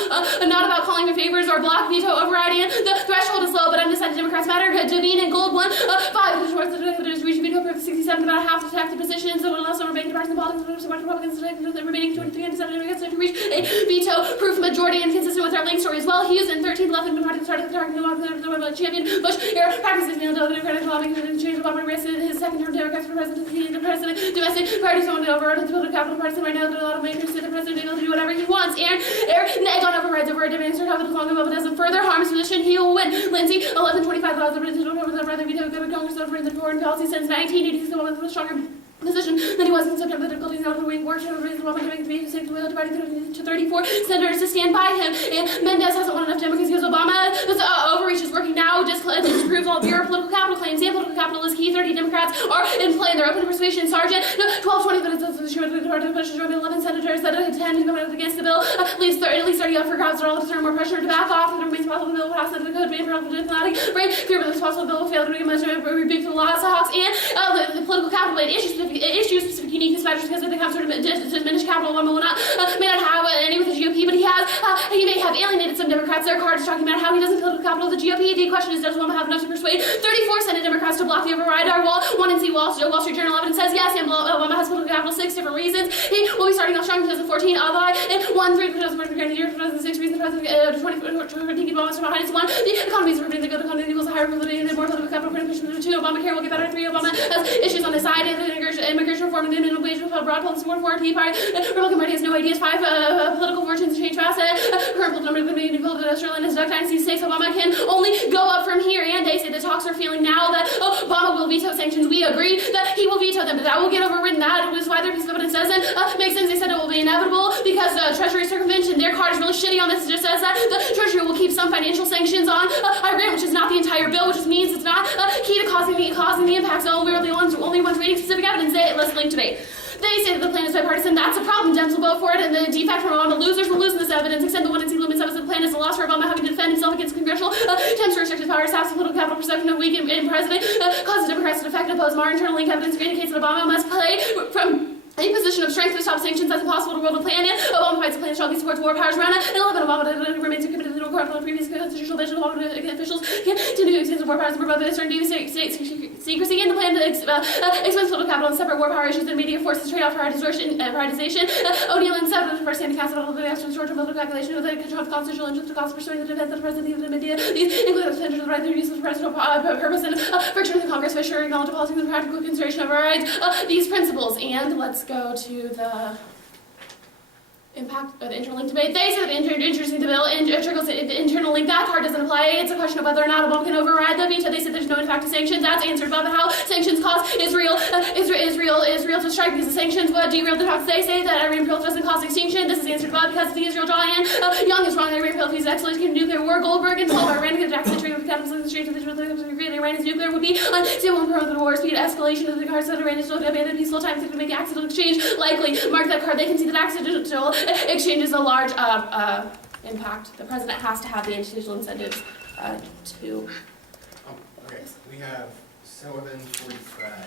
Not about calling for favors or block veto overriding. The threshold is low, but undecided Democrats matter. Devine and Gold 1, 5. The reaching veto proof 67, about half to attack the positions. So unless some remaining parts of the politics support Republicans the remaining 23 undecided Democrats to reach a veto-proof majority and consistent with our link story as well. Hughes and 13 left in the party started targeting the champion Bush era practices the Democratic lobbying and change Obama arrested his second-term Democrats for president. The president domestic parties don't want to override the political capital partisan right now. There are a lot of makers say the president able to do whatever he wants. And Neg on overrides over a demand to have it as long as Obama doesn't further harm his position. He will win. Lindsay 1125 allows the president to override the veto go to Congress over the foreign policy since 1980. The woman with a stronger position than he was in September. The difficulties out of the week work to raise the Obama having to be to save the will divided to 34 senators to stand by him. And Mendez hasn't won enough Democrats because Obama overreach is working now. Disproves all of your political capital claims. And political capital is key. 30 Democrats are in play. They're open to persuasion. Sergeant 1220 minutes of the Department of Push 11 senators that attend going against the bill. At least 30 up for grabs are all to turn more pressure to back off. And the possible bill will pass under the code being for diplomatic break. Fear that this possible bill will fail to bring much of a rebuke to the law. Hawks and the political capital issues specific uniqueness matters because of the sort of diminished capital. Obama will not may not have any with the GOP, but he may have alienated some Democrats. Their cards talking about how he doesn't political capital of the GOP. The question is, does Obama have enough to persuade 34 Senate Democrats to block the override? Our 1 NC Wall Street Journal evidence says yes, and Obama has political capital 6 different reasons. He will be starting off strong in 2014, although in 1-3 2006 reason the president 20 Obama's behind is 1. The economy is improving. The good economy equals a higher probability and more political capital push 2. Obamacare will get better 3. Obama has issues on his side. Immigration reform and the minimum wage with broad policy support for Tea Party. Republican Party has no ideas. 5. Political fortunes change fast. Current political number of the build industrial and his duck dynasty 6. Obama can only go up from here. And they say the talks are feeling now that Obama will veto sanctions. We agree that he will veto them, but that will get overridden. That is why their piece of evidence doesn't make sense. They said it will be inevitable because Treasury circumvention. Their card is really shitty on this. It just says that the Treasury will keep some financial sanctions on Iran, which is not the entire bill, which just means it's not key to causing the impact. So we're the only ones reading specific evidence. Let's link debate. They say that the plan is bipartisan. That's a problem. Dems will vote for it, and the de facto Obama losers will lose in this evidence. Extend the 1 NC limits of the plan is a loss for Obama having to defend himself against congressional attempts to restrict his powers, have political capital perception of weak in president, causes Democrats to defect and oppose. More internal link evidence indicates that Obama must play from a position of strength to stop sanctions as impossible to roll the plan in. Obama fights the plan strongly supports war powers around it. And 11 Obama remains committed to the court of the previous constitutional vision. Obama officials continue to extend war powers and provide the certainty of state secrecy and the plan to expend total capital and separate war power issues and immediate forces trade off prioritization. O'Neill and 7 of the first standing council of the national short-term political calculation of the control of constitutional interest to cost pursuing the defense of the president of the media. These include the potential to the right to use of personal purpose and friction with the Congress for sure acknowledge the policy and the practical consideration of our rights. These principles, and let's go to the impact of the internal link debate. They said that introducing the bill and trickles the internal link. That part doesn't apply. It's a question of whether or not a vote can override the veto. They said there's no de facto sanctions. That's answered about how sanctions cause Israel to strike because the sanctions would derail the talks. They say that Iran appeal doesn't cause extinction. This is answered about because of the Israel drawing in. Young is wrong. Iran appeal fees escalation nuclear war. Goldberg and Paul Iran can attack the trade with capitalism. The straight to the Iran is nuclear would be unstable and prone to the war speed escalation of the cards that Iran is still to abandon peaceful time to make accidental exchange likely. Mark that card. They can see that accidental exchange is a large impact. The president has to have the institutional incentives to. Okay, we have 7:45.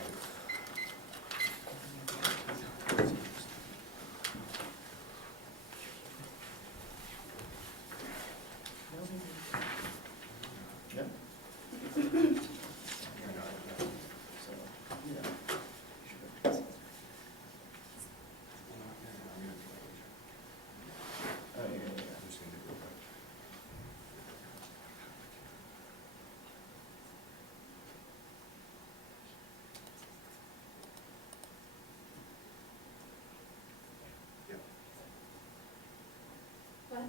What?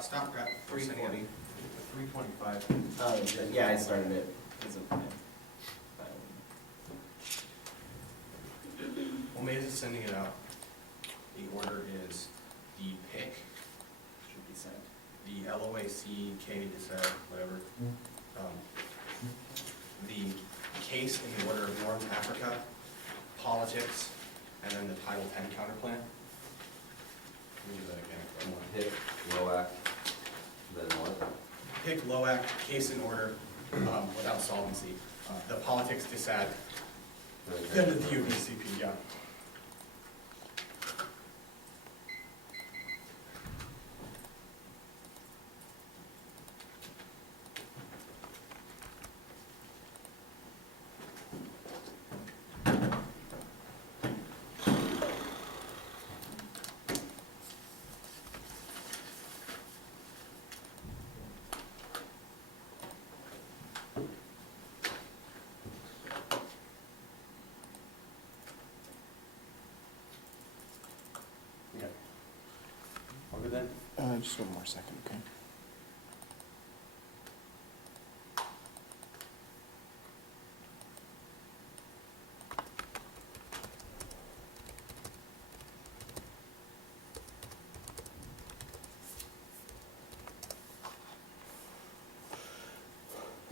Stopgap, 320. 325. Yeah, I started it. Well, Maze is sending it out. The order is the PIC, Should be sent. the LOACK, whatever. The case in the order of North Africa, politics, and then the Title 10 counterplan. Let me do that again. Hit, LOAC, then what? PIC, LOAC, case in order, without solvency. The politics dissad, then the DOBCP, yeah. Okay. All good then? Just one more second, okay?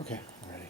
Okay, I'm ready.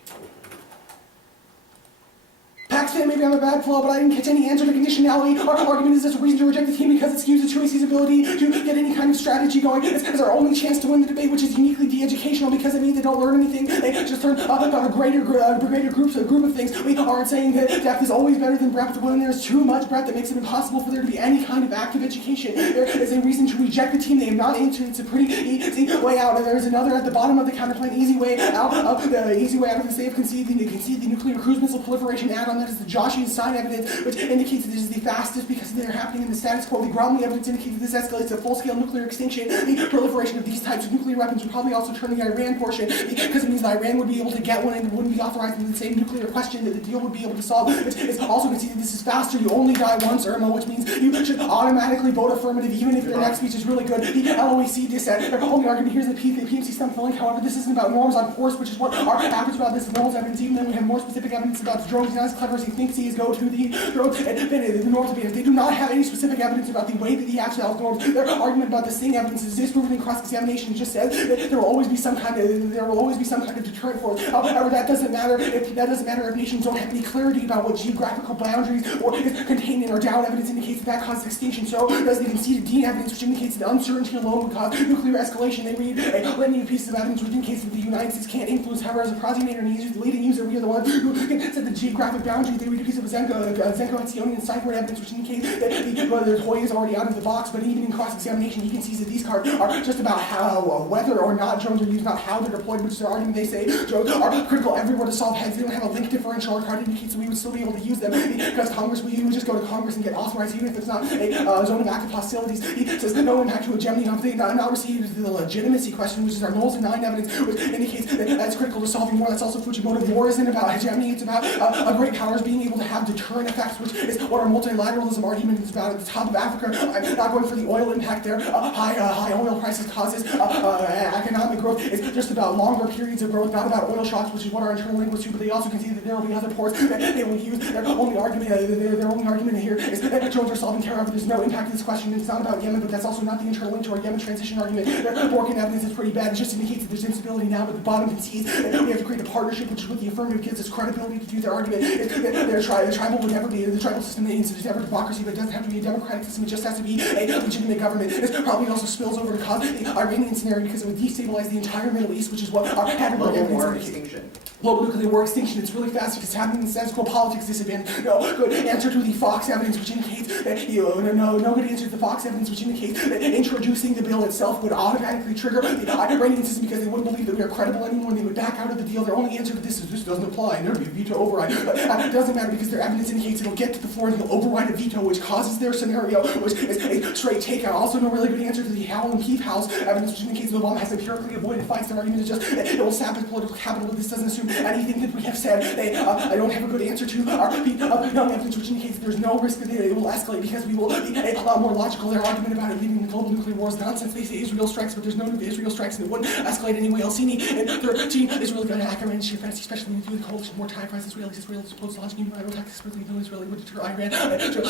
Paxton, maybe I'm a bad flaw, but I didn't catch any answer to conditionality. Our argument is this a reason to reject the team because it skews the Choice's ability to get any kind of strategy going. It's our only chance to win the debate, which is uniquely de-educational because it means they don't learn anything. They just learn about a greater group of things. We aren't saying that depth is always better than breadth, but when there's too much breadth, it makes it impossible for there to be any kind of active education. There is a reason to reject the team they have not answered. It's a pretty easy way out. And there's another at the bottom of the counterplan, easy way out of this. They have conceded the nuclear cruise missile proliferation add-on. That is the Joshian sign evidence, which indicates that this is the fastest because they're happening in the status quo. The groundly evidence indicates that this escalates to full-scale nuclear extinction. The proliferation of these types of nuclear weapons would probably also turn the Iran portion because it means that Iran would be able to get one and it wouldn't be authorized in the same nuclear question that the deal would be able to solve. It's also conceded this is faster. You only die once, Irma, which means you should automatically vote affirmative even if your next speech is really good. The LOAC dissent. Their only argument here is that the PMC stemmed the link. However, this isn't about norms on force, which is what our average about this norms evidence. Even then, we have more specific evidence about the drones. He's not as clever as he thinks he is. Go to the drones and the norms evidence. They do not have any specific evidence about the way that the actual norms. Their argument about the same evidence is disproven in cross-examination. Just says that there will always be some kind of deterrent force. However, that doesn't matter if nations don't have any clarity about what geographical boundaries or is contained in our down evidence indicates that causes extinction. So does the conceded Dean evidence, which indicates that uncertainty alone would cause nuclear escalation. They read a litany of pieces of evidence which indicates that the United States can't influence. However, as a prosecutator and user, the leading user, we are the ones who can set the geographic boundary. They read a piece of Zenko-Etzionian cipher evidence, which indicates that the toy is already out of the box. But even in cross-examination, you can see that these cards are just about how, whether or not drones are used, not how they're deployed, which is their argument. They say drones are critical everywhere to solve heads. They don't have a link differential. Our card indicates that we would still be able to use them because Congress, we would just go to Congress and get authorized, even if it's not a zone of active hostilities. He says no impact to hegemony. They not received the legitimacy question, which is our Knowles and Nine evidence, which indicates that that's critical to solving war. That's also Fujimoto. War isn't about hegemony. It's about great powers being able to have deterrent effects, which is what our multilateralism argument is about. At the top of Africa, I'm not going for the oil impact there. High oil prices causes economic growth. It's just about longer periods of growth, not about oil shocks, which is what our internal linguists do. But they also can see that there will be other ports that they will use. Their only argument here is that drones are solving terror. There's no impact to this question. It's not about Yemen, but that's also not the internal link to our Yemen transition argument. Their Borken evidence is pretty bad. It just indicates that there's instability now, but the bottom concedes that we have to create a partnership, which is what the affirmative gives us credibility to do their argument. The tribal would never be, the tribal system means there's never democracy, but it doesn't have to be a democratic system. It just has to be a legitimate government. This probably also spills over to cause the Iranian scenario because it would destabilize the entire Middle East, which is what our Hatterberg evidence indicates. Global nuclear war extinction. It's really fast because it's happening in status quo politics disadvantage. No good answer to the Fox evidence, which indicates that no good answer to the Fox evidence, which indicates that introducing the bill itself would automatically trigger the Iranian system because they wouldn't believe that we are credible anymore and they would back out of the deal. Their only answer to this is this doesn't apply and there would be a veto override. But doesn't matter because their evidence indicates it'll get to the floor and he'll override a veto, which causes their scenario, which is a straight takeout. Also, no really good answer to the Howell and Keith House evidence, which indicates that Obama has empirically avoided fights. Their argument is just it will sap his political capital, but this doesn't assume anything that we have said. I don't have a good answer to our young evidence, which indicates that there's no risk that it will escalate because we will be a lot more logical. Their argument about it leading to global nuclear war is nonsense. They say Israel strikes, but there's no Israel strikes and it wouldn't escalate anyway. Al-Sini and 13 is really going to act around sheer fantasy, especially when you do the coalition more time prices. Israel is supposed to launch new attack expertly though Israeli would deter Iran.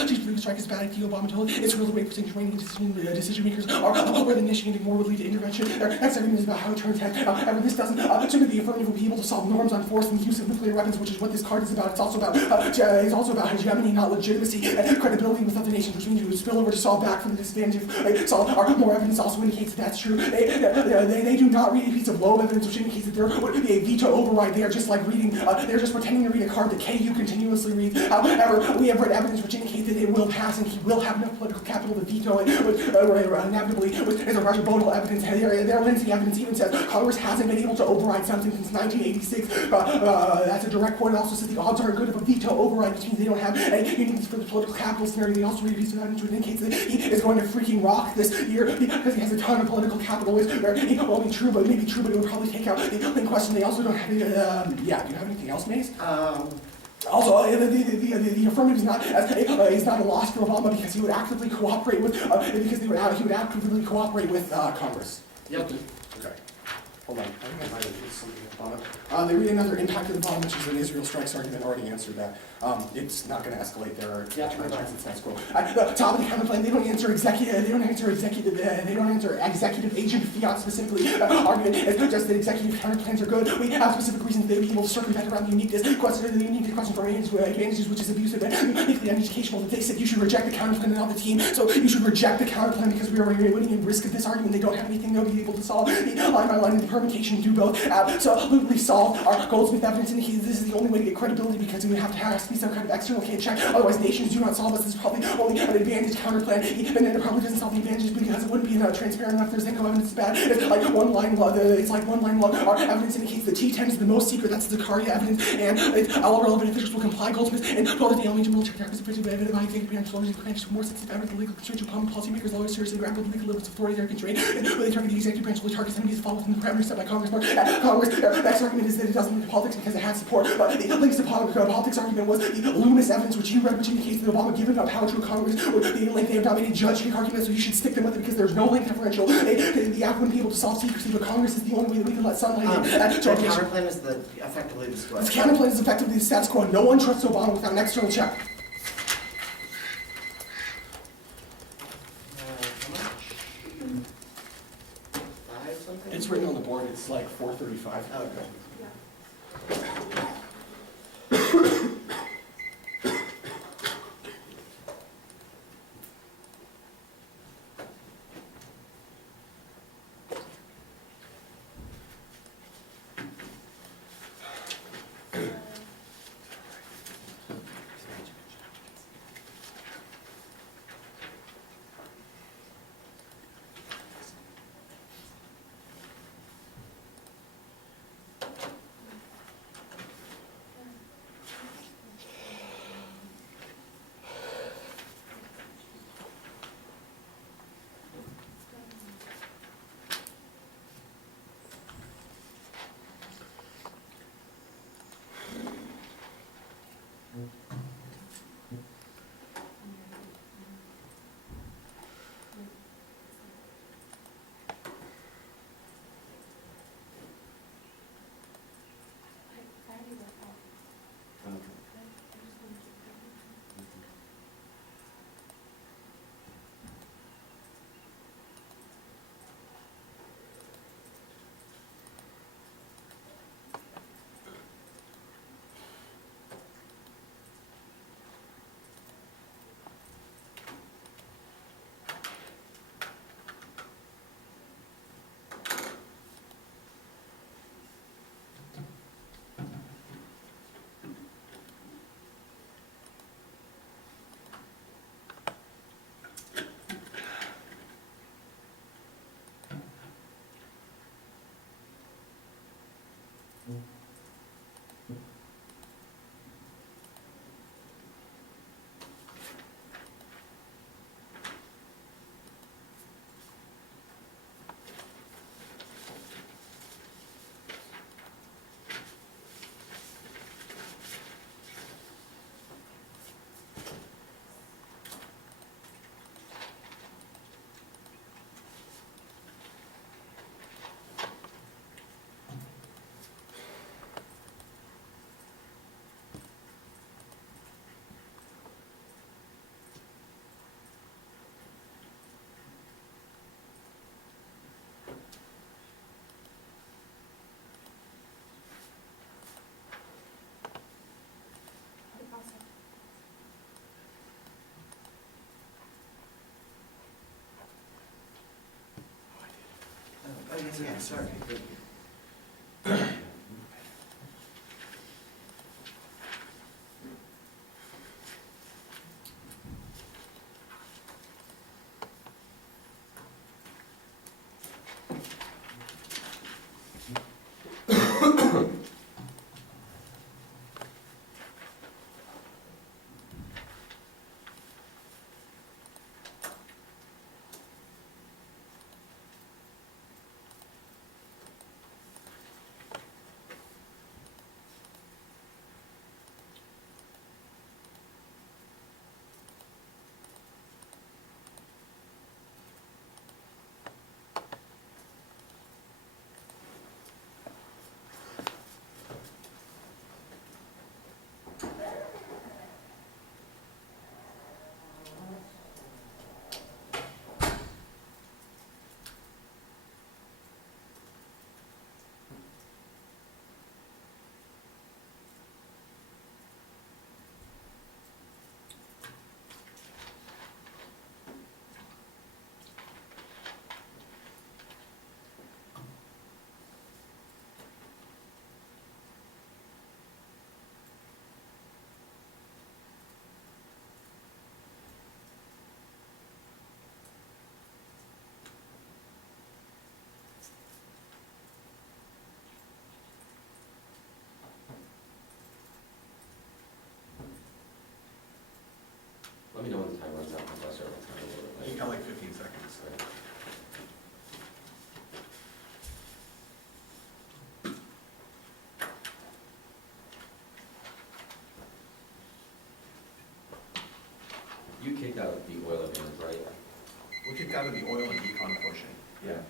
Chief believe strike is bad idea. Obama told Israel the way for Iranian decision makers are where the initiating war would lead to intervention. Their next argument is about how it turns out. However, this doesn't assume that the affirmative will be able to solve norms on force and the use of nuclear weapons, which is what this card is about. It's also about hegemony, not legitimacy and credibility with other nations, which means you would spill over to solve back from the disadvantage of solve. More evidence also indicates that that's true. They do not read a piece of low evidence, which indicates that there would be a veto override. They are just like reading. They're just pretending to read a card that KU continuously reads. However, we have read evidence which indicates that it will pass and he will have enough political capital to veto it, inevitably, as a Roger Bodal evidence. Their Lindsay evidence even says Congress hasn't been able to override something since 1986. That's a direct quote. It also says the odds aren't good of a veto override, which means they don't have any meanings for the political capital scenario. They also read a piece of evidence which indicates that he is going to freaking rock this year because he has a ton of political capital. It won't be true, but maybe true, but it would probably take out the question. They also don't have any, do you have anything else, Mace? Also, the affirmative is not a loss for Obama because he would actively cooperate with he would actively cooperate with Congress. Yep. Okay. Hold on, I think I might have used something at the bottom. They read another impact of the bomb, which is an Israel strikes argument. Already answered that. It's not going to escalate. There are it's status quo. Top of the counterplan. They don't answer executive. They don't answer executive agent fiat specifically. Argument is just that executive counterplans are good. We have specific reasons they'd be able to circumvent around the uniqueness question for advantages, which is abusive and uniquely uneducational. They said you should reject the counterplan and not the team. So you should reject the counterplan because we are winning in risk of this argument. They don't have anything they'll be able to solve. The line by line and the permutation do both absolutely solve. Our Goldsmith evidence indicates this is the only way to get credibility because we have to be some kind of external check. Otherwise, nations do not solve us. This is probably only an advantage counterplan. Even then, it probably doesn't solve the advantages because it wouldn't be transparent enough. There's Zenko evidence is bad. It's like one line law. Our evidence indicates that T10 is the most secret. That's the Zakaria evidence, and all relevant officials will comply. Goldsmith and all the Alien will check the records of evidence by executive branch lawyers and branches for more sensitive evidence. The legal constraints of common policymakers, lawyers seriously grapple with legal limits of authority they are constrained. And when they target the executive branch, will target enemies that fall within the parameters set by Congress. Their next argument is that it doesn't link to politics because it has support. But the links to politics argument was the Loomis evidence, which you read, which indicates that Obama giving up power to a Congress would be a link. They have nominated judge argument, so you should stick them with it because there's no link differential. The act wouldn't be able to solve secrecy, but Congress is the only way that we can let sunlight in. The counterplan is effectively the split. This counterplan is effectively the status quo. No one trusts Obama without an external check. How much? 5 something? It's written on the board. It's like 435. Oh, okay. Yeah, sorry. Let me know when the time runs out, if I start my time a little bit You later. got like 15 seconds. You kicked out the oil advantage, right? We kicked out of the oil and decon portion. Yeah.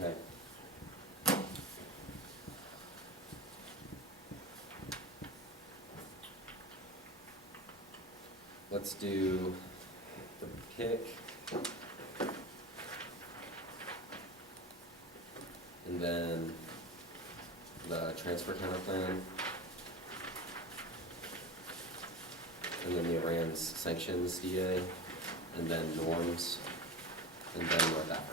Okay. Let's do the pick. And then the transfer counter plan. And then the Iran's sanctions DA. And then norms. And then North Africa.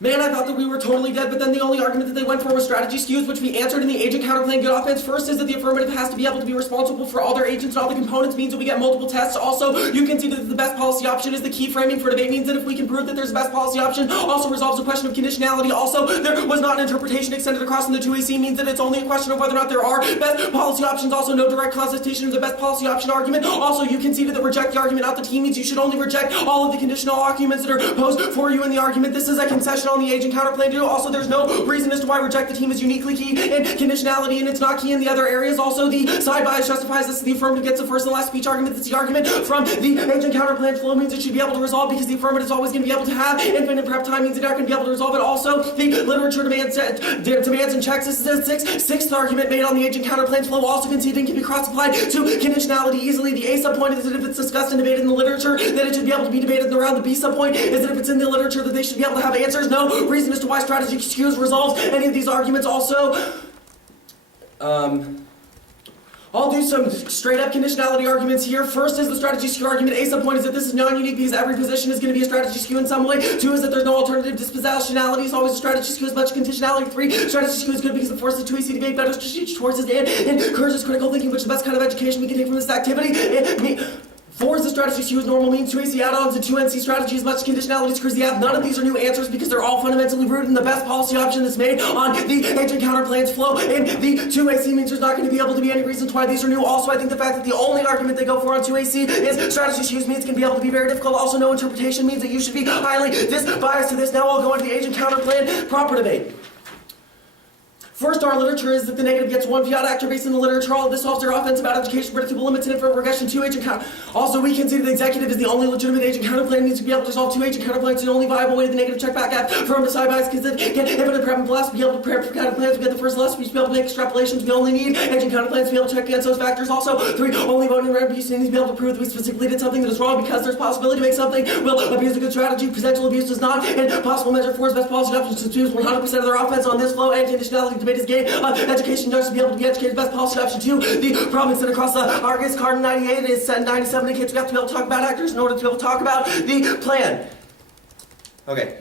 Man, I thought that we were totally dead, but then the only argument that they went for was strategy skews, which we answered in the agent counterplan good offense. First is that the affirmative has to be able to be responsible for all their agents and all the components, means that we get multiple tests. Also, you can see that the best policy option is the key framing for debate, means that if we can prove that there's a best policy option, also resolves the question of conditionality. Also, there was not an interpretation extended across in the 2AC, means that it's only a question of whether or not there are best policy options. Also, no direct consultation of the best policy option argument. Also, you conceded that reject the argument out the team means you should only reject all of the conditional arguments that are posed for you in the argument. This is a concession on the agent counterplan. Also, there's no reason as to why reject the team is uniquely key in conditionality, and it's not key in the other areas. Also, the side bias justifies this. The affirmative gets the first and last speech argument. That's the argument from the agent counterplan flow, means it should be able to resolve because the affirmative is always going to be able to have infinite prep time, means they're not going to be able to resolve it. Also, the literature demands and checks. This is a sixth argument made on the agent counterplan flow, also conceded and can be cross-applied to conditionality easily. The A subpoint is that if it's discussed and debated in the literature, then it should be able to be debated in the round. The B subpoint is that if it's in the literature, that they should be able to have answers. No reason as to why strategy skews resolves any of these arguments. Also, I'll do some straight up conditionality arguments here. First is the strategy skew argument. A subpoint is that this is non-unique because every position is going to be a strategy skew in some way. 2 is that there's no alternative dispositionality. It's always a strategy skew as much conditionality. 3, strategy skew is good because it forces the 2AC debate better strategic choices and encourages critical thinking, which is the best kind of education we can take from this activity. 4 4 is the strategies to use normal means, 2AC add-ons, and 2NC strategies, much conditionalities, cruise the app. None of these are new answers because they're all fundamentally rooted in the best policy option that's made on the agent counter plans flow, and the 2AC means there's not going to be able to be any reasons why these are new. Also, I think the fact that the only argument they go for on 2AC is strategies to use means can be able to be very difficult. Also, no interpretation means that you should be highly biased to this. Now I'll go into the agent counter plan proper debate. First, our literature is that the negative gets 1 fiat actor based in the literature. All of this solves their offensive out education, predictable limits, and infinite regression 2 agent counter. Also, we can see that the executive is the only legitimate agent counter plan needs to be able to solve 2 agent counter plans. The only viable way to the negative checkback app for him to side bias because it can infinite prep and plus be able to prepare for counter plans. We get the first less, we should be able to make extrapolations. We only need agent counter plans to be able to check against those factors. Also, 3, only voting random abuse needs to be able to prove that we specifically did something that is wrong because there's possibility to make something will abuse a good strategy. Potential abuse does not, and possible measure 4 is best policy options to choose 100% of their offense on this flow, and conditionality debate is game. Education judges to be able to be educated. Best policy option 2. The problem is that across the Argus card 98 is set 97 indicates we have to be able to talk about actors in order to be able to talk about the plan. Okay,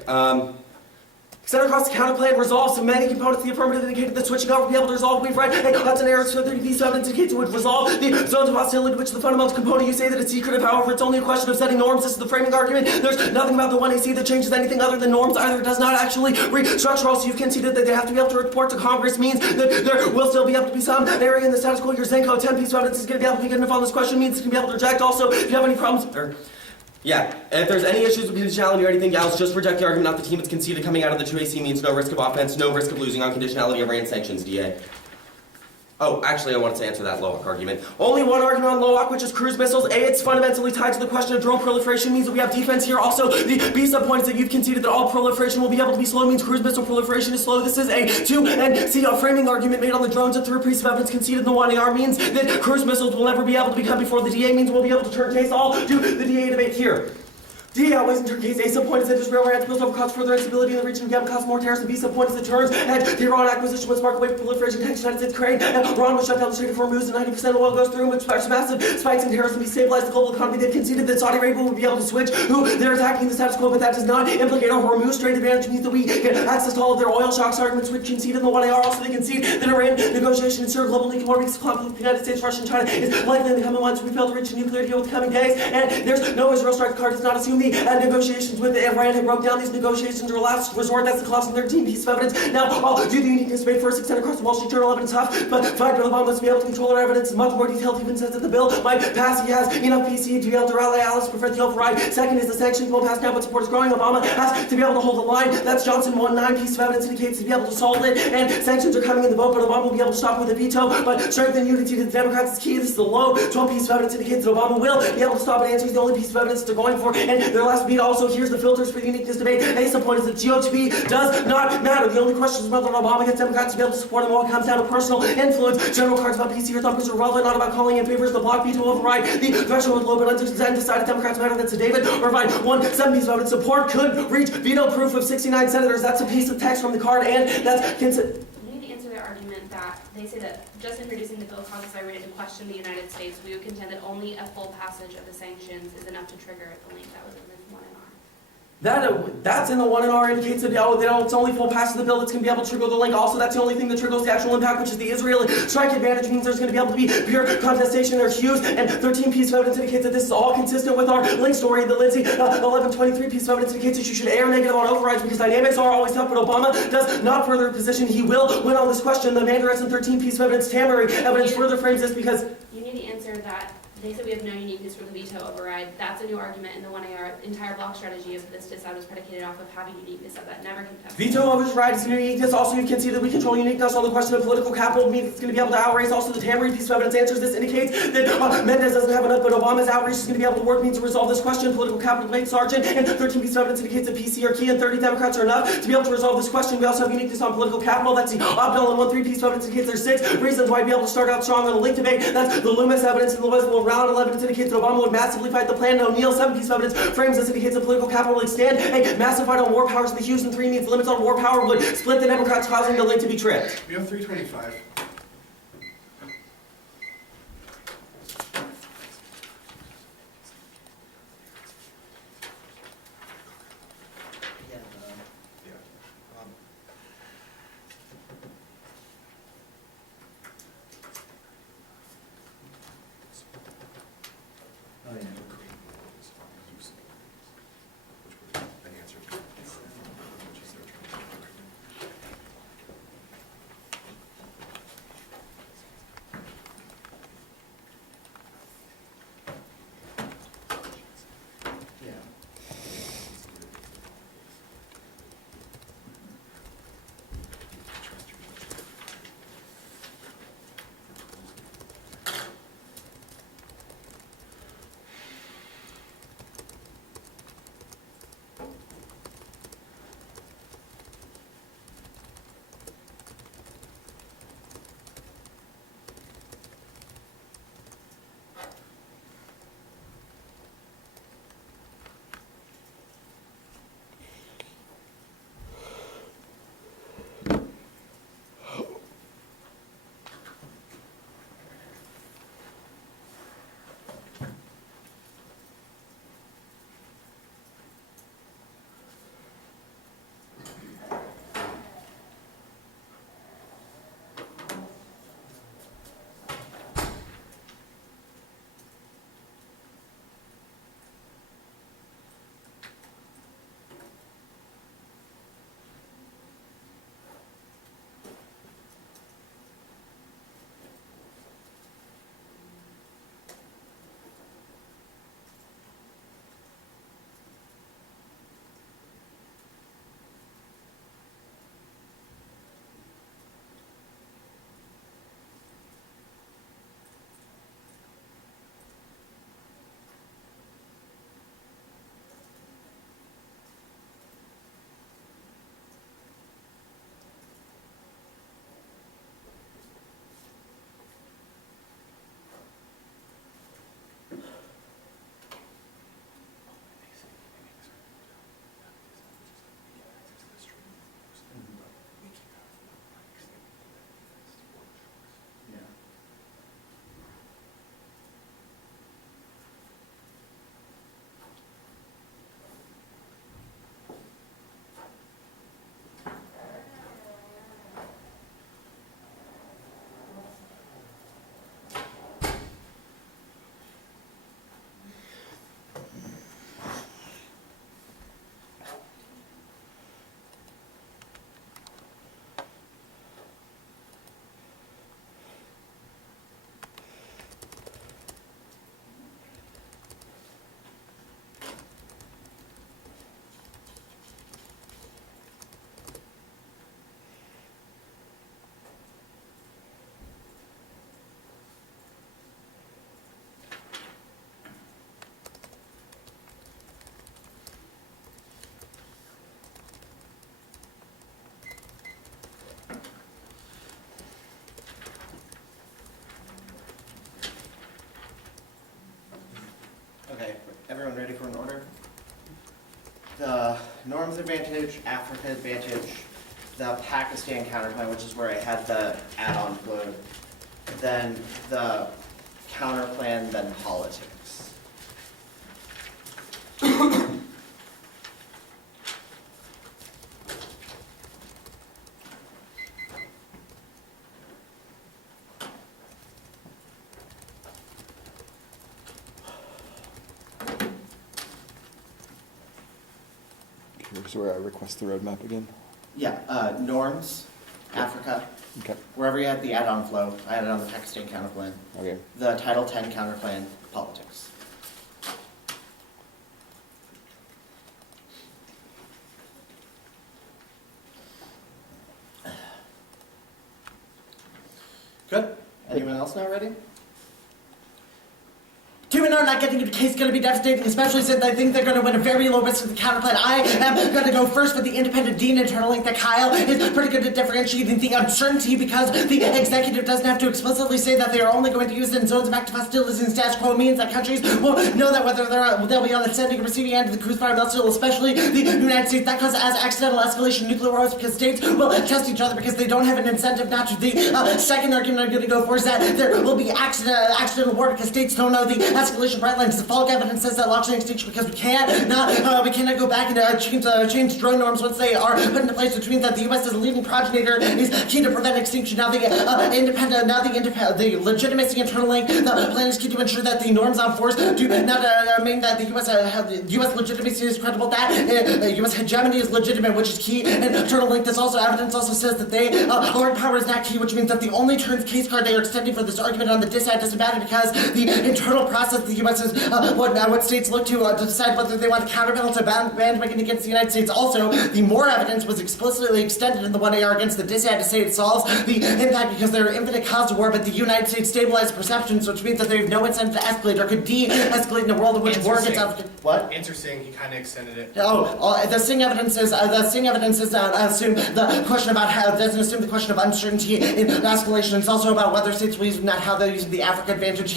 Center across the counter plan resolves so many components. The affirmative indicated that switching over to be able to resolve. We've read Hudson errors for 30 piece evidence indicates it would resolve the zones of hostility, which is the fundamental component. You say that it's secretive, however, it's only a question of setting norms. This is the framing argument. There's nothing about the 1AC that changes anything other than norms. Either it does not actually restructure. Also, you've conceded that they have to be able to report to Congress means that there will still be able to be some area in the status quo. Your Zenko 10 piece evidence is going to be able to be good enough on this question means it's going to be able to reject. Also, if you have any problems, yeah, if there's any issues with conditionality or anything else, just reject the argument. Not the team that's conceded coming out of the 2AC means no risk of offense, no risk of losing on conditionality of ran sanctions, DA. Oh, actually, I wanted to answer that Loak argument. Only one argument on Loak, which is cruise missiles. A, it's fundamentally tied to the question of drone proliferation, means that we have defense here. Also, the B sub-point is that you've conceded that all proliferation will be able to be slow, means cruise missile proliferation is slow. This is a 2, and C, a framing argument made on the drones. A 3 piece of evidence conceded in the 1AR means that cruise missiles will never be able to become before the DA means we'll be able to turn case all to the DA debate here. D outweighs in turn case. A sub-point is that Israel rants builds over cause further instability in the region of Yemen, cause more terrorists. And B sub-point is that turns and the Iran acquisition will spark away from proliferation, tax United States Ukraine, and Iran will shut down the Strait of Hormuz, and 90% of oil goes through, which sparks massive spikes in terrorism and destabilize the global economy. They've conceded that Saudi Arabia will be able to switch who they're attacking the status quo, but that does not implicate our Hormuz Strait advantage, means that we get access to all of their oil shocks arguments, which conceded in the 1AR. Also, they concede that Iran negotiation ensure global economic conflict with the United States, Russia, and China is likely in the coming months. We fail to reach a nuclear deal with the coming days, and there's no Israel strike card does not assume the negotiations with Iran have broke down. These negotiations are last resort. That's the clause in 13 piece of evidence. Now, I'll do the uniqueness debate first, extend across the Wall Street Journal evidence tough, but Fine Obama must be able to control our evidence in much more detail. Even says that the bill might pass. He has enough PC to be able to rally Alice, prevent the override. Second is the sanctions won't pass now, but support is growing. Obama has to be able to hold the line. That's Johnson 1.9 piece of evidence indicates to be able to solve it, and sanctions are coming in the vote, but Obama will be able to stop with a veto. But strength and unity to the Democrats is key. This is the low 12 piece of evidence indicates that Obama will be able to stop and answer. He's the only piece of evidence they're going for, and their last beat also. Here's the filters for the uniqueness debate. A sub-point is that GOTB does not matter. The only question is whether Obama gets Democrats to be able to support him. All comes down to personal influence. General cards about PC or thumpers are relevant, not about calling in favors. The block veto override. The threshold is low, but undecided Democrats matter. That's a David. Or fine, 1 piece of evidence. Support could reach veto proof of 69 senators. That's a piece of text from the card, and that's You need to answer their argument that they say that just introducing the bill causes Iran to question the United States. We would contend that only a full passage of the sanctions is enough to trigger the link that was in the 1NR. That's in the 1NR indicates that it's only full pass of the bill that's going to be able to trigger the link. Also, that's the only thing that triggers the actual impact, which is the Israeli strike advantage, means there's going to be able to be pure contestation. There's hues, and 13 piece of evidence indicates that this is all consistent with our link story. The Lindsay 1123 piece of evidence indicates that you should err negative on overrides because dynamics are always tough, but Obama does not further position he will win on this question. The Mandarins and 13 piece of evidence, Tamari evidence further frames this because you need to answer that. They said we have no uniqueness for the veto override. That's a new argument in the 1AR. Entire block strategy of this decide was predicated off of having uniqueness of that. Never contested. veto override is new uniqueness. Also, you can see that we control uniqueness on the question of political capital. Means it's going to be able to outrace. Also, the Tamari piece of evidence answers this indicates that Mendez doesn't have enough, but Obama's outreach is going to be able to work means to resolve this question. Political capital debate, Sergeant, and 13 piece of evidence indicates that PC are key, and 30 Democrats are enough to be able to resolve this question. We also have uniqueness on political capital. That's the Opdal and 1-3 piece of evidence indicates there's 6 reasons why we'd be able to start out strong on the link debate. That's the Loomis evidence in the West. Round 11 indicates that Obama would massively fight the plan. O'Neill 7 piece of evidence frames this indicates that political capital will extend. A massive fight on war powers in the Houston 3 means limits on war power would split the Democrats, causing the link to be tripped. We have 325. advantage, Africa advantage, the Pakistan counterplan, which is where I had the add-on load, then the counterplan, then politics. Here's where I request the roadmap again. Yeah, norms, Africa, Okay, wherever you had the add-on flow, I had it on the Pakistan counterplan. okay. The Title 10 counterplan, politics. Good. Anyone else now ready? Two and not getting into the case is going to be devastating, especially since I think they're going to win a very low risk of the counterplan. I am going to go first with the independent dean internal link that Kyle is pretty good at differentiating the uncertainty because the executive doesn't have to explicitly say that they are only going to use it in zones of active hostility, and status quo means that countries will know that whether they'll be on the sending or receiving end of the cruise fire missile, especially the United States. That causes as accidental escalation of nuclear wars because states will test each other because they don't have an incentive not to. The second argument I'm going to go for is that there will be accidental war because states don't know the escalation bright lines. The false evidence says that launching extinction because we cannot go back and change drone norms once they are put into place, which means that the U.S. as a leading progenitor is key to prevent extinction. Now the legitimacy internal link, the plan is key to ensure that the norms on force do not mean that the U.S. legitimacy is credible, that U.S. hegemony is legitimate, which is key. And internal link, this also evidence also says that they hard power is not key, which means that the only turns case card they are extending for this argument on the dissent doesn't matter because the internal process the U.S. is what states look to decide whether they want to counterbalance a bandwagon against the United States. Also, the more evidence was explicitly extended in the 1AR against the dissent to say it solves the impact because there are infinite causes of war, but the United States stabilized perceptions, which means that they have no incentive to escalate or could de-escalate in a world in which war gets out. What? Interesting, he kind of extended it. The Singh evidence is assume the question about how doesn't assume the question of uncertainty in escalation. It's also about whether states will use not how they're using the Africa advantage.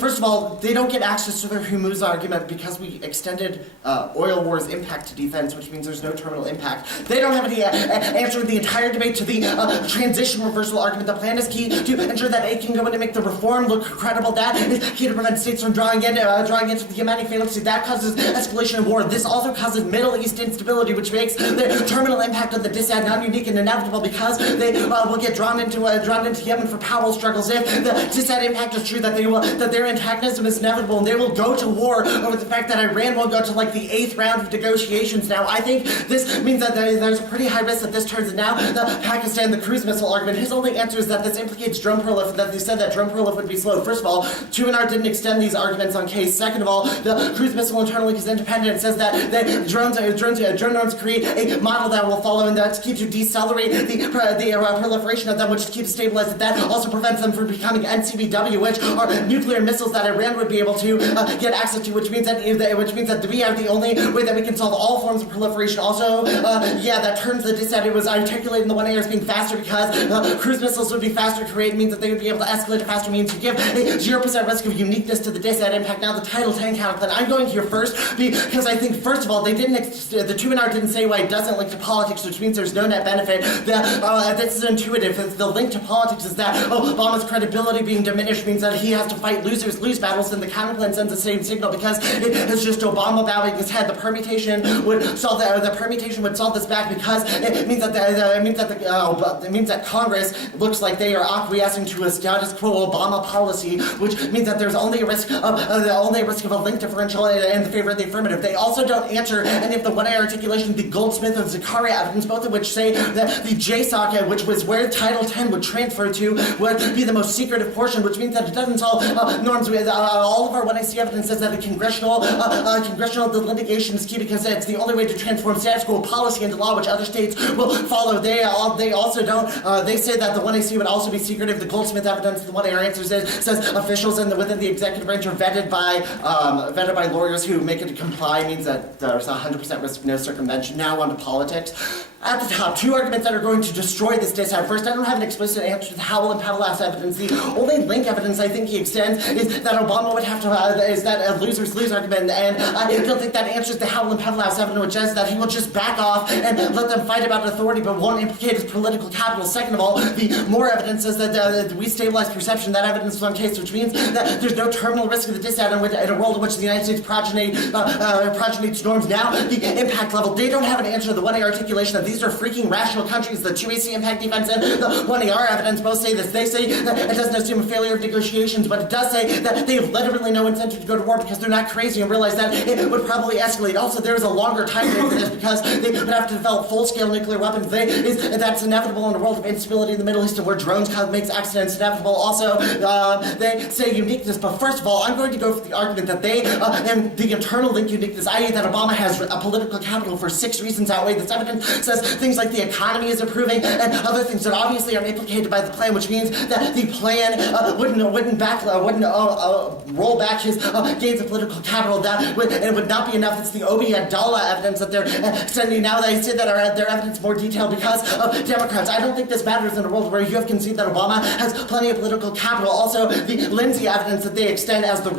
First of all, they don't get access to their Hormuz argument because we extended oil war's impact to defense, which means there's no terminal impact. They don't have any answer to the entire debate to the transition reversal argument. The plan is key to ensure that aid can go in and make the reform look credible. That is key to prevent states from drawing into the Yemeni fallacy. That causes escalation of war. This also causes Middle East instability, which makes the terminal impact of the dissent non-unique and inevitable because they will get drawn into Yemen for power struggles. If the dissent impact is true, that their antagonism is inevitable and they will go to war over the fact that Iran will go to like the 8th round of negotiations. Now, I think this means that there's a pretty high risk that this turns in. Now, the Pakistan, the cruise missile argument, his only answer is that this implicates drone proliferation, that they said that drone proliferation would be slow. First of all, Chuanar didn't extend these arguments on case. Second of all, the cruise missile internal link is independent. It says that drone norms create a model that will follow, and that's key to decelerate the proliferation of them, which is key to stabilize it. That also prevents them from becoming NCBW, which are nuclear missiles that Iran would be able to get access to, which means that we are the only way that we can solve all forms of proliferation. Also, that turns the dissent. It was articulated in the 1A as being faster because cruise missiles would be faster to create, means that they would be able to escalate at faster means to give a 0% risk of uniqueness to the dissent impact. Now, the Title 10 counterplan. I'm going here first because I think, first of all, the 2NR didn't say why it doesn't link to politics, which means there's no net benefit. This is intuitive. The link to politics is that Obama's credibility being diminished means that he has to fight lose battles, and the counterplan sends the same signal because it is just Obama bowing his head. The permutation would solve this back because it means that Congress looks like they are acquiescing to a status quo Obama policy, which means that there's only a risk of a link differential in favor of the affirmative. They also don't answer any of the 1A articulation, the Goldsmith and Zakaria evidence, both of which say that the JSOC, which was where Title 10 would transfer to, would be the most secretive portion, which means that it doesn't solve norms. All of our 1AC evidence says that the congressional litigation is key because it's the only way to transform status quo policy into law, which other states will follow. They also don't. They say that the 1AC would also be secretive. The Goldsmith evidence, the 1A answer says officials within the executive branch are vetted by lawyers who make it comply, means that there's a 100% risk of no circumvention. Now on to politics. At the top, two arguments that are going to destroy this dissent. First, I don't have an explicit answer to the Howell and Pavlas evidence. The only link evidence I think he extends is that that Obama would have to, is that a losers lose argument, and I don't think that answers the Howell and Pavlov's evidence, which is that he will just back off and let them fight about authority, but won't implicate his political capital. Second of all, the more evidence is that we stabilize perception. That evidence is on case, which means that there's no terminal risk of the dissent in a world in which the United States progenies norms now. The impact level, they don't have an answer to the 1A articulation that these are freaking rational countries. The 2AC impact defense and the 1AR evidence both say this. They say that it doesn't assume a failure of negotiations, but it does say that they have literally no incentive to go to war because they're not crazy and realize that it would probably escalate. Also, there is a longer time frame for this because they would have to develop full-scale nuclear weapons. That's inevitable in a world of instability in the Middle East and where drones makes accidents inevitable. Also, they say uniqueness, but first of all, I'm going to go for the argument that they, and the internal link uniqueness, i.e. that Obama has a political capital for 6 reasons outweigh this evidence, says things like the economy is improving and other things that obviously are implicated by the plan, which means that the plan wouldn't roll back his gains of political capital. It would not be enough. It's the Obi Abdallah evidence that they're extending now. They say that their evidence more detailed because of Democrats. I don't think this matters in a world where you have conceded that Obama has plenty of political capital. Also, the Lindsay evidence that they extend as the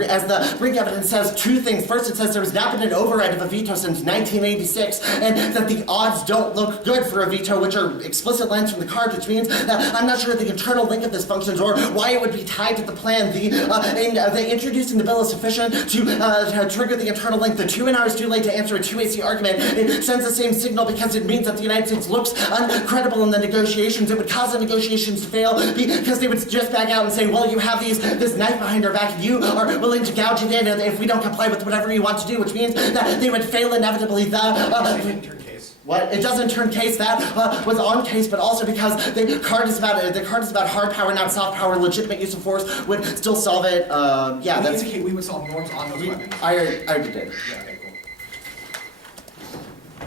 Brink evidence says 2 things. First, it says there has not been an override of a veto since 1986, and that the odds don't look good for a veto, which are explicit lines from the cards, which means that I'm not sure the internal link of this functions or why it would be tied to the plan. The introducing the bill is sufficient to trigger the internal link. The 2 hours too late to answer a 2AC argument. It sends the same signal because it means that the United States looks uncredible in the negotiations. It would cause the negotiations to fail because they would just back out and say, well, you have this knife behind our back and you are willing to gouge it in if we don't comply with whatever you want to do, which means that they would fail inevitably. What? It doesn't turn case. That was on case, but also because the card is about hard power, not soft power. Legitimate use of force would still solve it. Yeah, that's. Indicate we would solve norms on those weapons. I already did. Yeah, okay,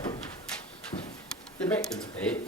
cool. Debate. It's 8.